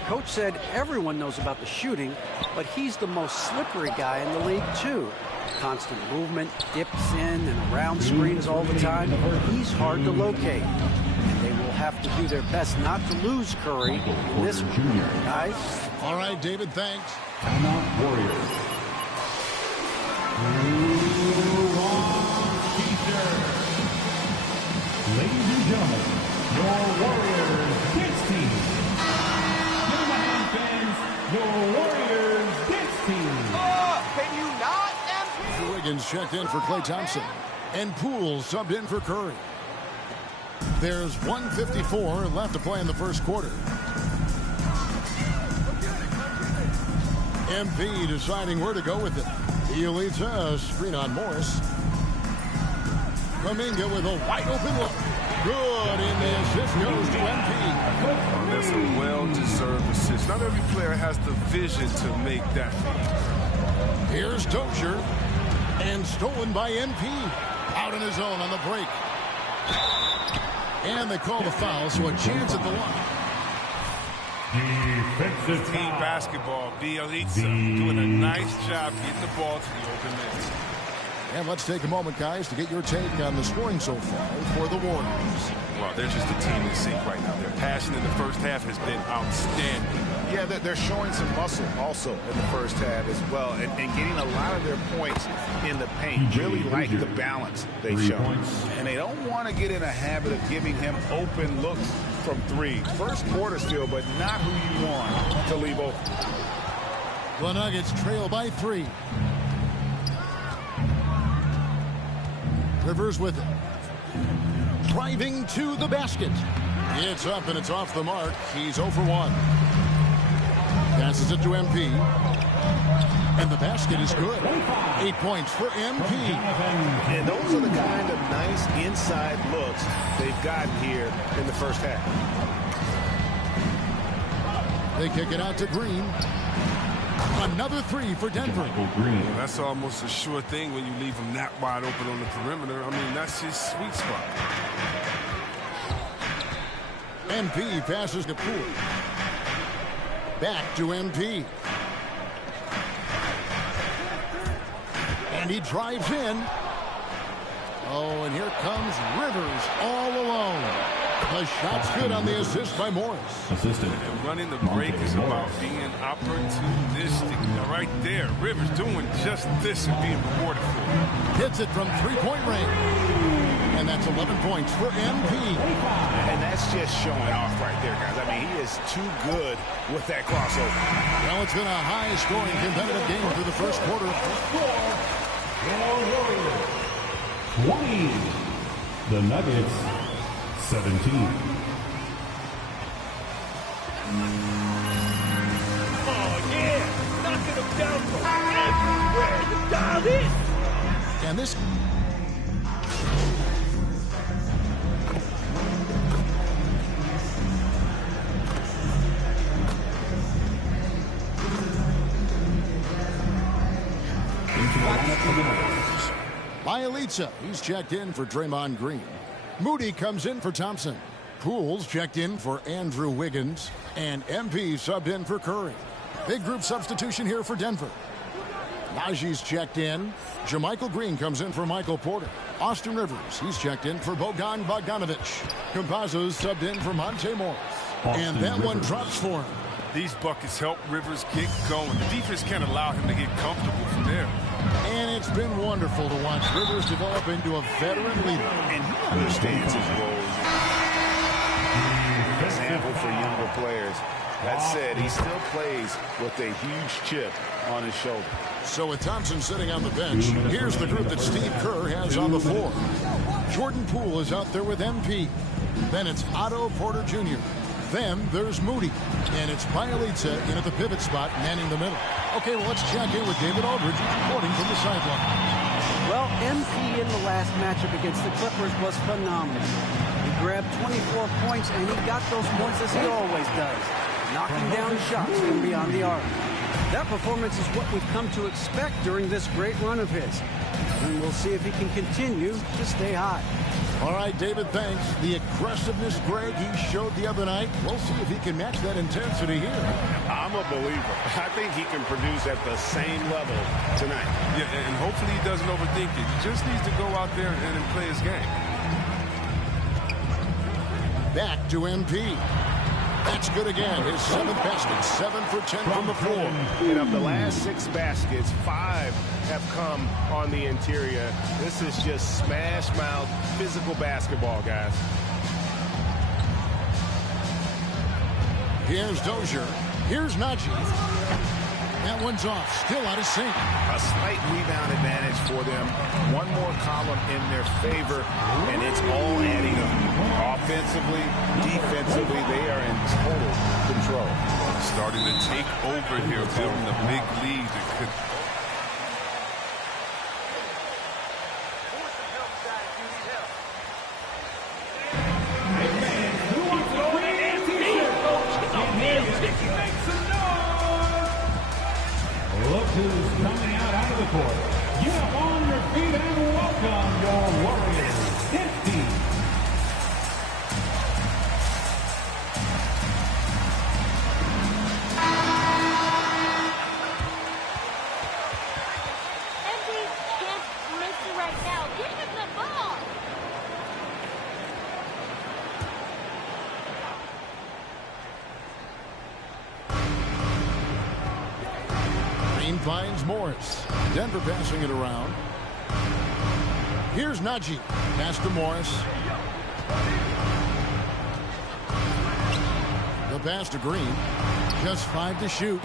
Coach said everyone knows about the shooting, but he's the most slippery guy in the league, too. Constant movement, dips in and around screens all the time. He's hard to locate. And they will have to do their best not to lose Curry in this one. Guys? All right, David, thanks. Timeout Warriors. Ladies and gentlemen, your Warriors dance team. Give them a hand, fans. Your Warriors dance team. Can you not, Andrew Wiggins checked in for Klay Thompson. And Poole subbed in for Curry. There's 1:54 left to play in the first quarter. MP deciding where to go with it. He leads us. Screen on Morris. Kuminga with a wide open look. Good, and the assist goes to MP. Oh, that's a well-deserved assist. Not every player has the vision to make that feed. Here's Dozier. And stolen by MP. Out on his own on the break. And they call the foul, so a chance at the line. Defensive team basketball. Bielitsa doing a nice job getting the ball to the open man. And let's take a moment, guys, to get your take on the scoring so far for the Warriors. Well, they're just a team in sync right now. Their passion in the first half has been outstanding. Yeah, they're showing some muscle also in the first half as well, and getting a lot of their points in the paint. Really like the balance they've shown. And they don't want to get in a habit of giving him open looks from 3. First quarter still, but not who you want to leave open. The Nuggets trail by 3. Rivers with it. Driving to the basket. It's up and it's off the mark. He's 0 for 1. Passes it to MP. And the basket is good. 8 points for MP. And those are the kind of nice inside looks they've gotten here in the first half. They kick it out to Green. Another three for Denver. Well, that's almost a sure thing when you leave him that wide open on the perimeter. I mean, that's his sweet spot. MP passes to Poole. Back to MP. And he drives in. Oh, and here comes Rivers all alone. The shot's good on the assist by Morris. And running the break is about being opportunistic. Now, right there, Rivers doing just this and being rewarded for it. Hits it from three-point range. And that's 11 points for MP. And that's just showing off right there, guys. I mean, he is too good with that crossover. Well, it's been a high-scoring competitive game through the first quarter. 20. The Nuggets, 17. Oh, yeah. Knocking them down from everywhere. You dialed in. And this... Bielitsa, he's checked in for Draymond Green. Moody comes in for Thompson. Poole's checked in for Andrew Wiggins. And MP subbed in for Curry. Big group substitution here for Denver. Najee's checked in. JaMychal Green comes in for Michael Porter. Austin Rivers, he's checked in for Bogdan Bogdanovic. Campazzo's subbed in for Monte Morris. And that one drops for him. These buckets help Rivers get going. The defense can't allow him to get comfortable from there. And it's been wonderful to watch Rivers develop into a veteran leader. And he understands his role. Example for younger players. That said, he still plays with a huge chip on his shoulder. So with Thompson sitting on the bench, here's the group that Steve Kerr has on the floor. Jordan Poole is out there with MP. Then it's Otto Porter Jr. Then there's Moody. And it's Bielitsa in at the pivot spot, manning the middle. Okay, well, let's check in with David Aldridge reporting from the sideline. Well, MP in the last matchup against the Clippers was phenomenal. He grabbed 24 points, and he got those points as he always does, knocking down shots from beyond the arc. That performance is what we've come to expect during this great run of his. And we'll see if he can continue to stay hot. All right, David, thanks. The aggressiveness, Greg, he showed the other night. We'll see if he can match that intensity here. I'm a believer. I think he can produce at the same level tonight. Yeah, and hopefully he doesn't overthink it. He just needs to go out there and play his game. Back to MP. That's good again. His 7th basket, 7 for 10 from the floor. And of the last 6 baskets, 5 have come on the interior. This is just smash mouth physical basketball, guys. Here's Dozier. Here's Najee. That one's off. Still out of sync. A slight rebound advantage for them. One more column in their favor, and it's all adding up. Offensively, defensively, they are in total control. Starting to take over here, building a big lead. Look who's coming out of the court. Get up on your feet and welcome your Warriors. 50. Finds Morris. Denver passing it around. Here's Najee. Pass to Morris. The pass to Green. Just 5 to shoot.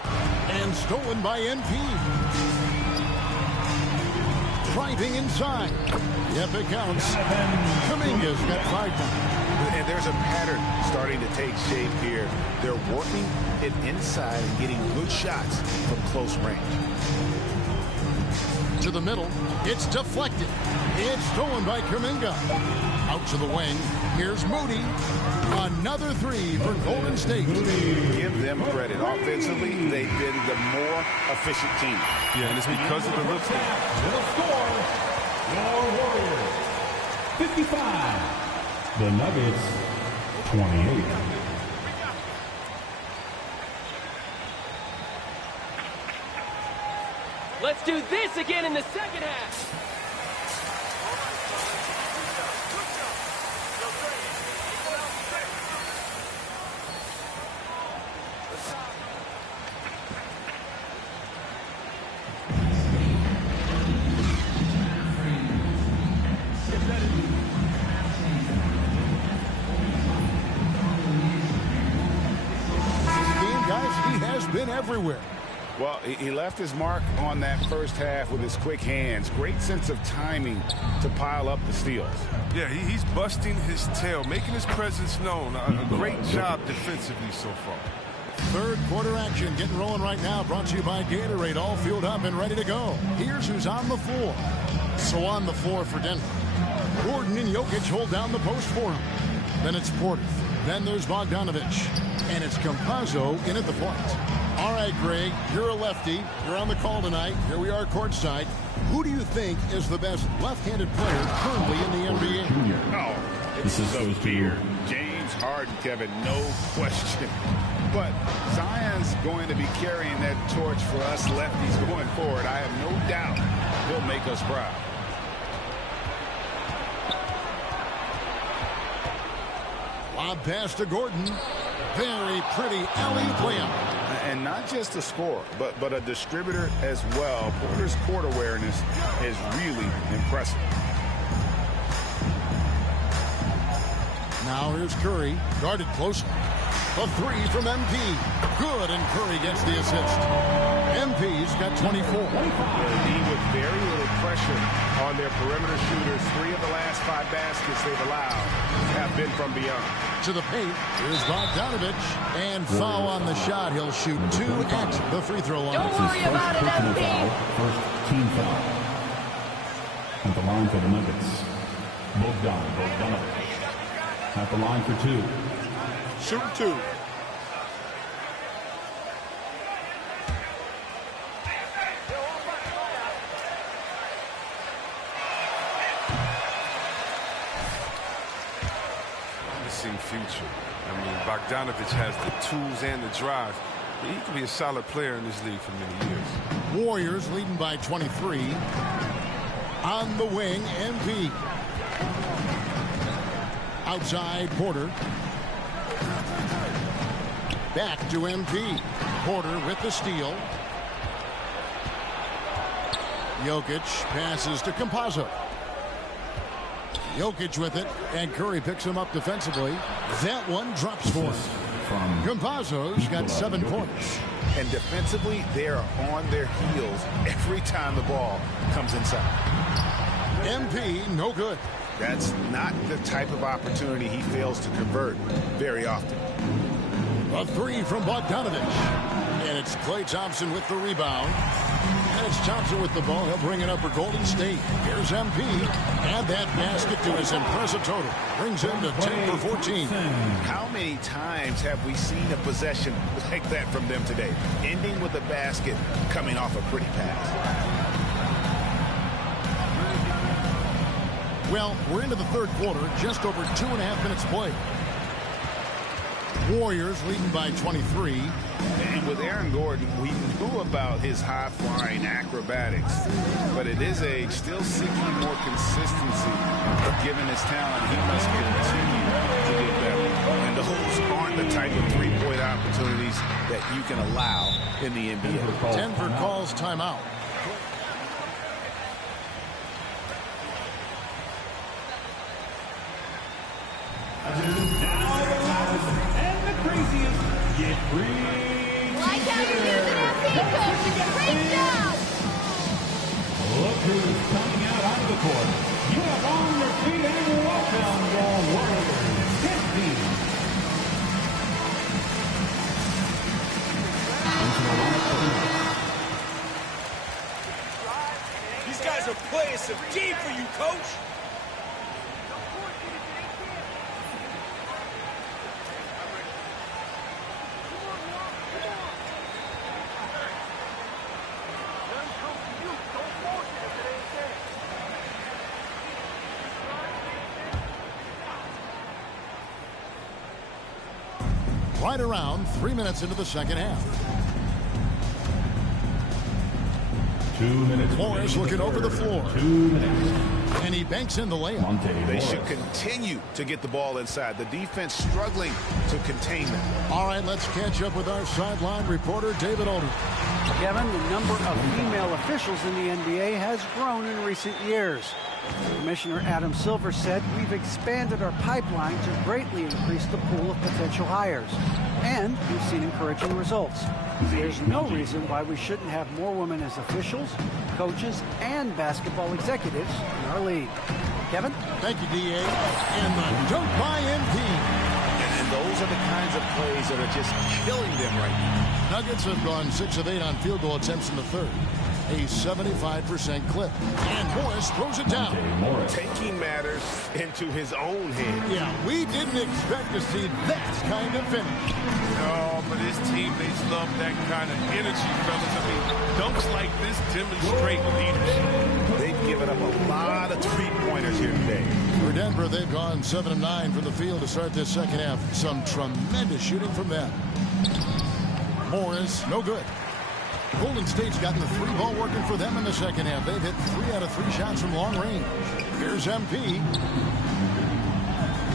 And stolen by NP. Driving inside. Yep, it counts. Kuminga's got 5 points. And there's a pattern starting to take shape here. They're working it inside and getting good shots from close range. To the middle, it's deflected. It's stolen by Kuminga. Out to the wing, here's Moody. Another three for Golden State. Give them credit. Offensively, they've been the more efficient team. Yeah, and it's because of the looks. The score, your Warriors, 55. The Nuggets, 28. Let's do this again in the second half. Been everywhere. Well, he left his mark on that first half with his quick hands. Great sense of timing to pile up the steals. Yeah, he's busting his tail, making his presence known. A great job defensively so far. Third quarter action getting rolling right now. Brought to you by Gatorade. All fueled up and ready to go. Here's who's on the floor. So on the floor for Denver, Gordon and Jokic hold down the post for him. Then it's Porter. Then there's Bogdanovic. And it's Campazzo in at the point. All right, Greg, you're a lefty. You're on the call tonight. Here we are courtside. Who do you think is the best left-handed player currently in the NBA? Oh, it's so clear. James Harden, Kevin, no question. But Zion's going to be carrying that torch for us lefties going forward. I have no doubt he'll make us proud. Lob pass to Gordon. Very pretty alley-oop layup. And not just a scorer, but a distributor as well. Porter's court awareness is really impressive. Now here's Curry, guarded close. A three from MP. Good, and Curry gets the assist. MP's got 24. With very little pressure on their perimeter shooters. 3 of the last 5 baskets they've allowed have been from beyond. To the paint, here's Bogdanovic, and foul on the shot. He'll shoot 2 at the free throw line. Don't worry about it, MP. First team foul. At the line for the Nuggets, Bogdanovic. At the line for 2. Shoot 2. Future. I mean, Bogdanovic has the tools and the drive. He can be a solid player in this league for many years. Warriors leading by 23. On the wing, MP. Outside, Porter. Back to MP. Porter with the steal. Jokic passes to Campazzo. Jokic with it, and Curry picks him up defensively. That one drops for him. Campazzo's got 7 points. And defensively, they're on their heels every time the ball comes inside. MP, no good. That's not the type of opportunity he fails to convert very often. A three from Bogdanovic. And it's Klay Thompson with the rebound. And it's Thompson with the ball. He'll bring it up for Golden State. Here's MP. Add that basket to his impressive total. Brings him to 10 for 14. How many times have we seen a possession like that from them today? Ending with a basket, coming off a pretty pass. Well, we're into the third quarter. Just over 2.5 minutes played. Warriors leading by 23. And with Aaron Gordon, we knew about his high-flying acrobatics. But at his age, still seeking more consistency. Given his talent, he must continue to get better. And those aren't the type of three-point opportunities that you can allow in the NBA. Denver calls timeout. Get free. Like how you're using MP, coach. Great job. Look who's coming out onto the court. You have on your feet and welcome your Warriors. 15. Into the lineup for the Nuggets. These guys are playing some deep for you, coach. Right around 3 minutes into the second half. 2 minutes. Morris looking over the floor. 2 minutes. And he banks in the layup. They should continue to get the ball inside. The defense struggling to contain them. All right, let's catch up with our sideline reporter, David Older. Kevin, the number of female officials in the NBA has grown in recent years. Commissioner Adam Silver said we've expanded our pipeline to greatly increase the pool of potential hires. And we've seen encouraging results. There's no reason why we shouldn't have more women as officials, coaches, and basketball executives in our league. Kevin? Thank you, D.A. And the dunk by MP. And those are the kinds of plays that are just killing them right now. Nuggets have gone 6 of 8 on field goal attempts in the third. A 75% clip. And Morris throws it down. Taking matters into his own hand. Yeah, we didn't expect to see that kind of finish. No, but his teammates love that kind of energy, fellas. I mean, dunks like this demonstrate leadership. They've given up a lot of three-pointers here today. For Denver, they've gone 7 of 9 from the field to start this second half. Some tremendous shooting from them. Morris, no good. Golden State's gotten the 3-ball working for them in the second half. They've hit 3 out of 3 shots from long range. Here's MP.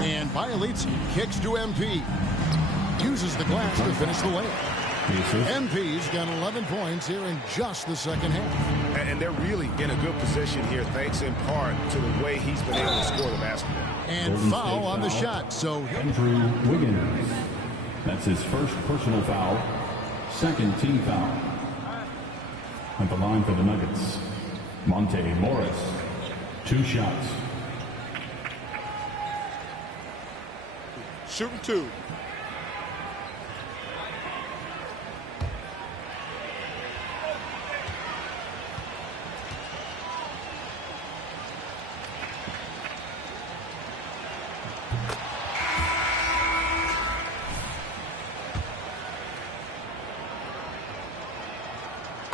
And Bielitz kicks to MP. Uses the glass to finish the layup. MP's got 11 points here in just the second half. And they're really in a good position here, thanks in part to the way he's been able to score the basketball. And foul on the shot. So Andrew Wiggins. That's his first personal foul. Second team foul. At the line for the Nuggets, Monte Morris. 2 shots. Shooting 2.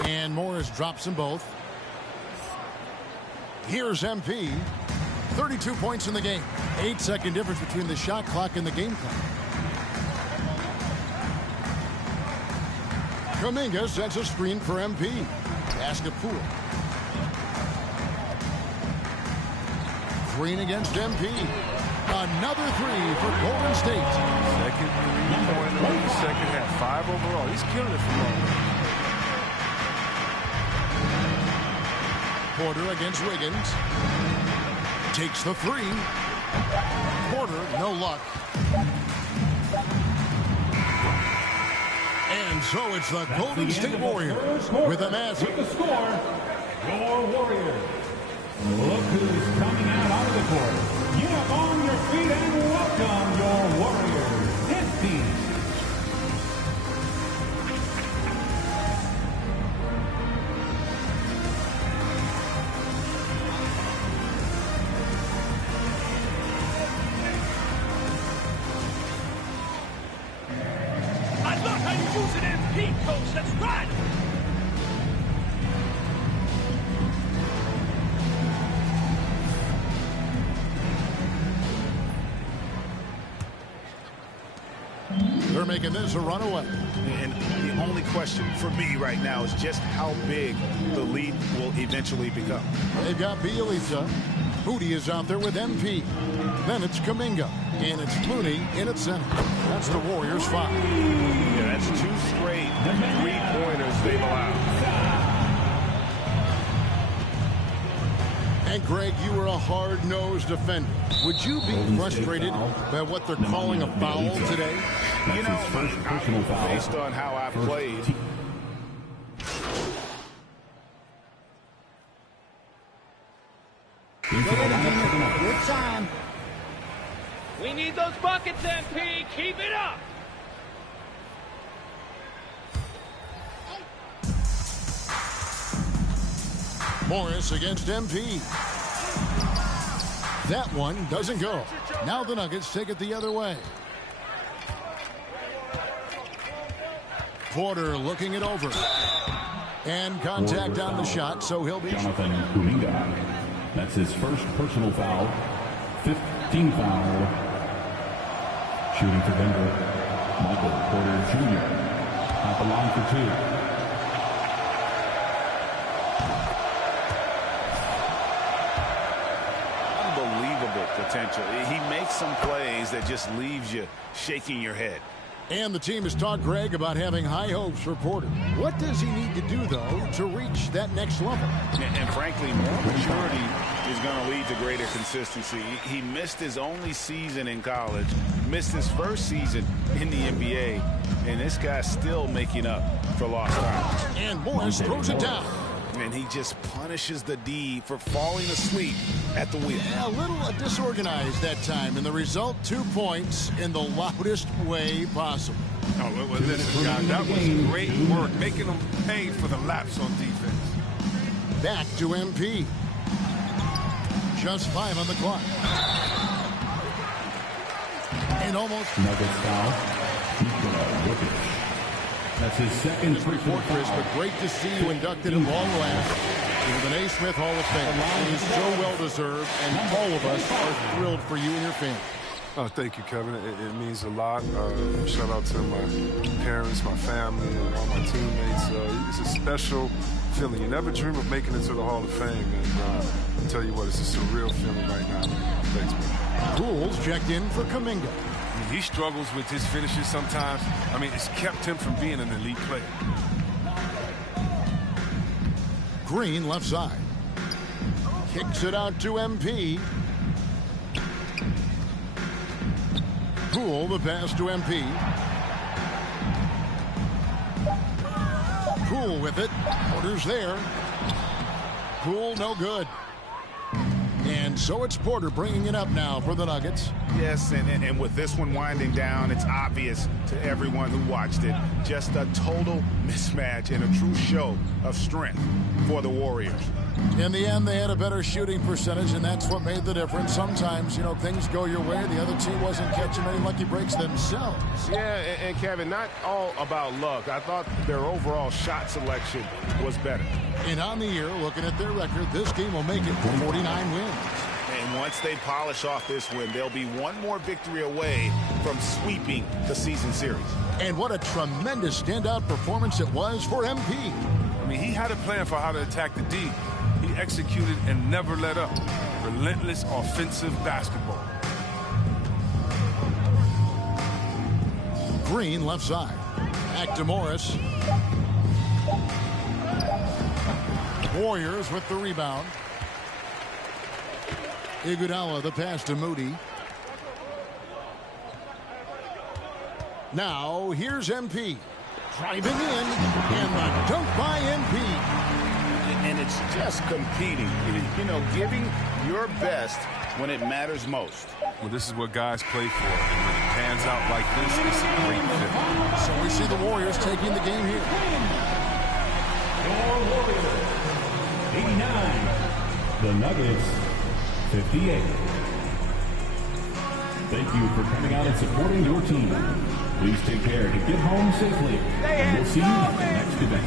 And Morris drops them both. Here's MP. 32 points in the game. 8-second difference between the shot clock and the game clock. Kuminga sets a screen for MP. Pass to Poole. Green against MP. Another 3 for Golden State. Second 3-pointer in the second half. 5 overall. He's killing it from long. Porter against Wiggins. Takes the 3. Porter, no luck. And so it's the Golden State Warriors with a massive. With the score, your Warriors. Look who's coming out of the court. Get up on your feet and welcome your Warriors. This team. Coach, let's run! They're making this a runaway. And the only question for me right now is just how big the lead will eventually become. They've got Bielitsa. Booty is out there with MP. Then it's Kuminga. And it's Looney in at center. That's the Warriors' 5. Yeah, that's 2 straight 3-pointers they've allowed. And Greg, you were a hard-nosed defender. Would you be frustrated by what they're calling a foul today? You know, based on how I played. Good time. We need need those buckets, MP. Keep it up. Morris against MP. That one doesn't go. Now the Nuggets take it the other way. Porter looking it over. And contact on the shot, so he'll be... Jonathan Kuminga. That's his first personal foul. 15th foul. Shooting for Denver, Michael Porter Jr. At the line for two. Unbelievable potential. He makes some plays that just leaves you shaking your head. And the team has talked Greg about having high hopes for Porter. What does he need to do, though, to reach that next level? And frankly, more maturity is going to lead to greater consistency. He missed his only season in college, missed his first season in the NBA, and this guy's still making up for lost time. And Morris throws it down. And he just punishes the D for falling asleep at the wheel. Yeah, a little disorganized that time, and the result, 2 points in the loudest way possible. Oh, well, listen, guys, that was great work, making them pay for the laps on defense. Back to MP. Just 5 on the clock. And almost... Nuggets foul. Jokic. That's his second report, Chris, but great to see you inducted at long last into the Naismith Hall of Fame. It is so well-deserved, and all of us are thrilled for you and your family. Oh, thank you, Kevin. It means a lot. Shout out to my parents, my family, and all my teammates. It's a special feeling. You never dream of making it to the Hall of Fame, and I'll tell you what, it's a surreal feeling right now. Thanks, man. Pools checked in for Kuminga. He struggles with his finishes sometimes. I mean, it's kept him from being an elite player. Green left side. Kicks it out to MP. Poole the pass to MP. Poole with it. Porter's there. Poole no good. And so it's Porter bringing it up now for the Nuggets. Yes, and with this one winding down, it's obvious to everyone who watched it. Just a total mismatch and a true show of strength for the Warriors. In the end, they had a better shooting percentage, and that's what made the difference. Sometimes, you know, things go your way. The other team wasn't catching any lucky breaks themselves. Yeah, and Kevin, not all about luck. I thought their overall shot selection was better. And on the year, looking at their record, this game will make it for 49 wins. And once they polish off this win, they'll be one more victory away from sweeping the season series. And what a tremendous standout performance it was for MP. I mean, he had a plan for how to attack the D. He executed and never let up. Relentless offensive basketball. Green left side. Back to Morris. Warriors with the rebound. Iguodala the pass to Moody. Now here's MP. Driving in, and the dunk by MP. And it's just competing. You know, giving your best when it matters most. Well, this is what guys play for. And when it pans out like this, it's a great fit. So we see the Warriors taking the game here. Your Warriors, 89. The Nuggets, 58. Thank you for coming out and supporting your team. Please take care to get home safely. And we'll see you at the next event.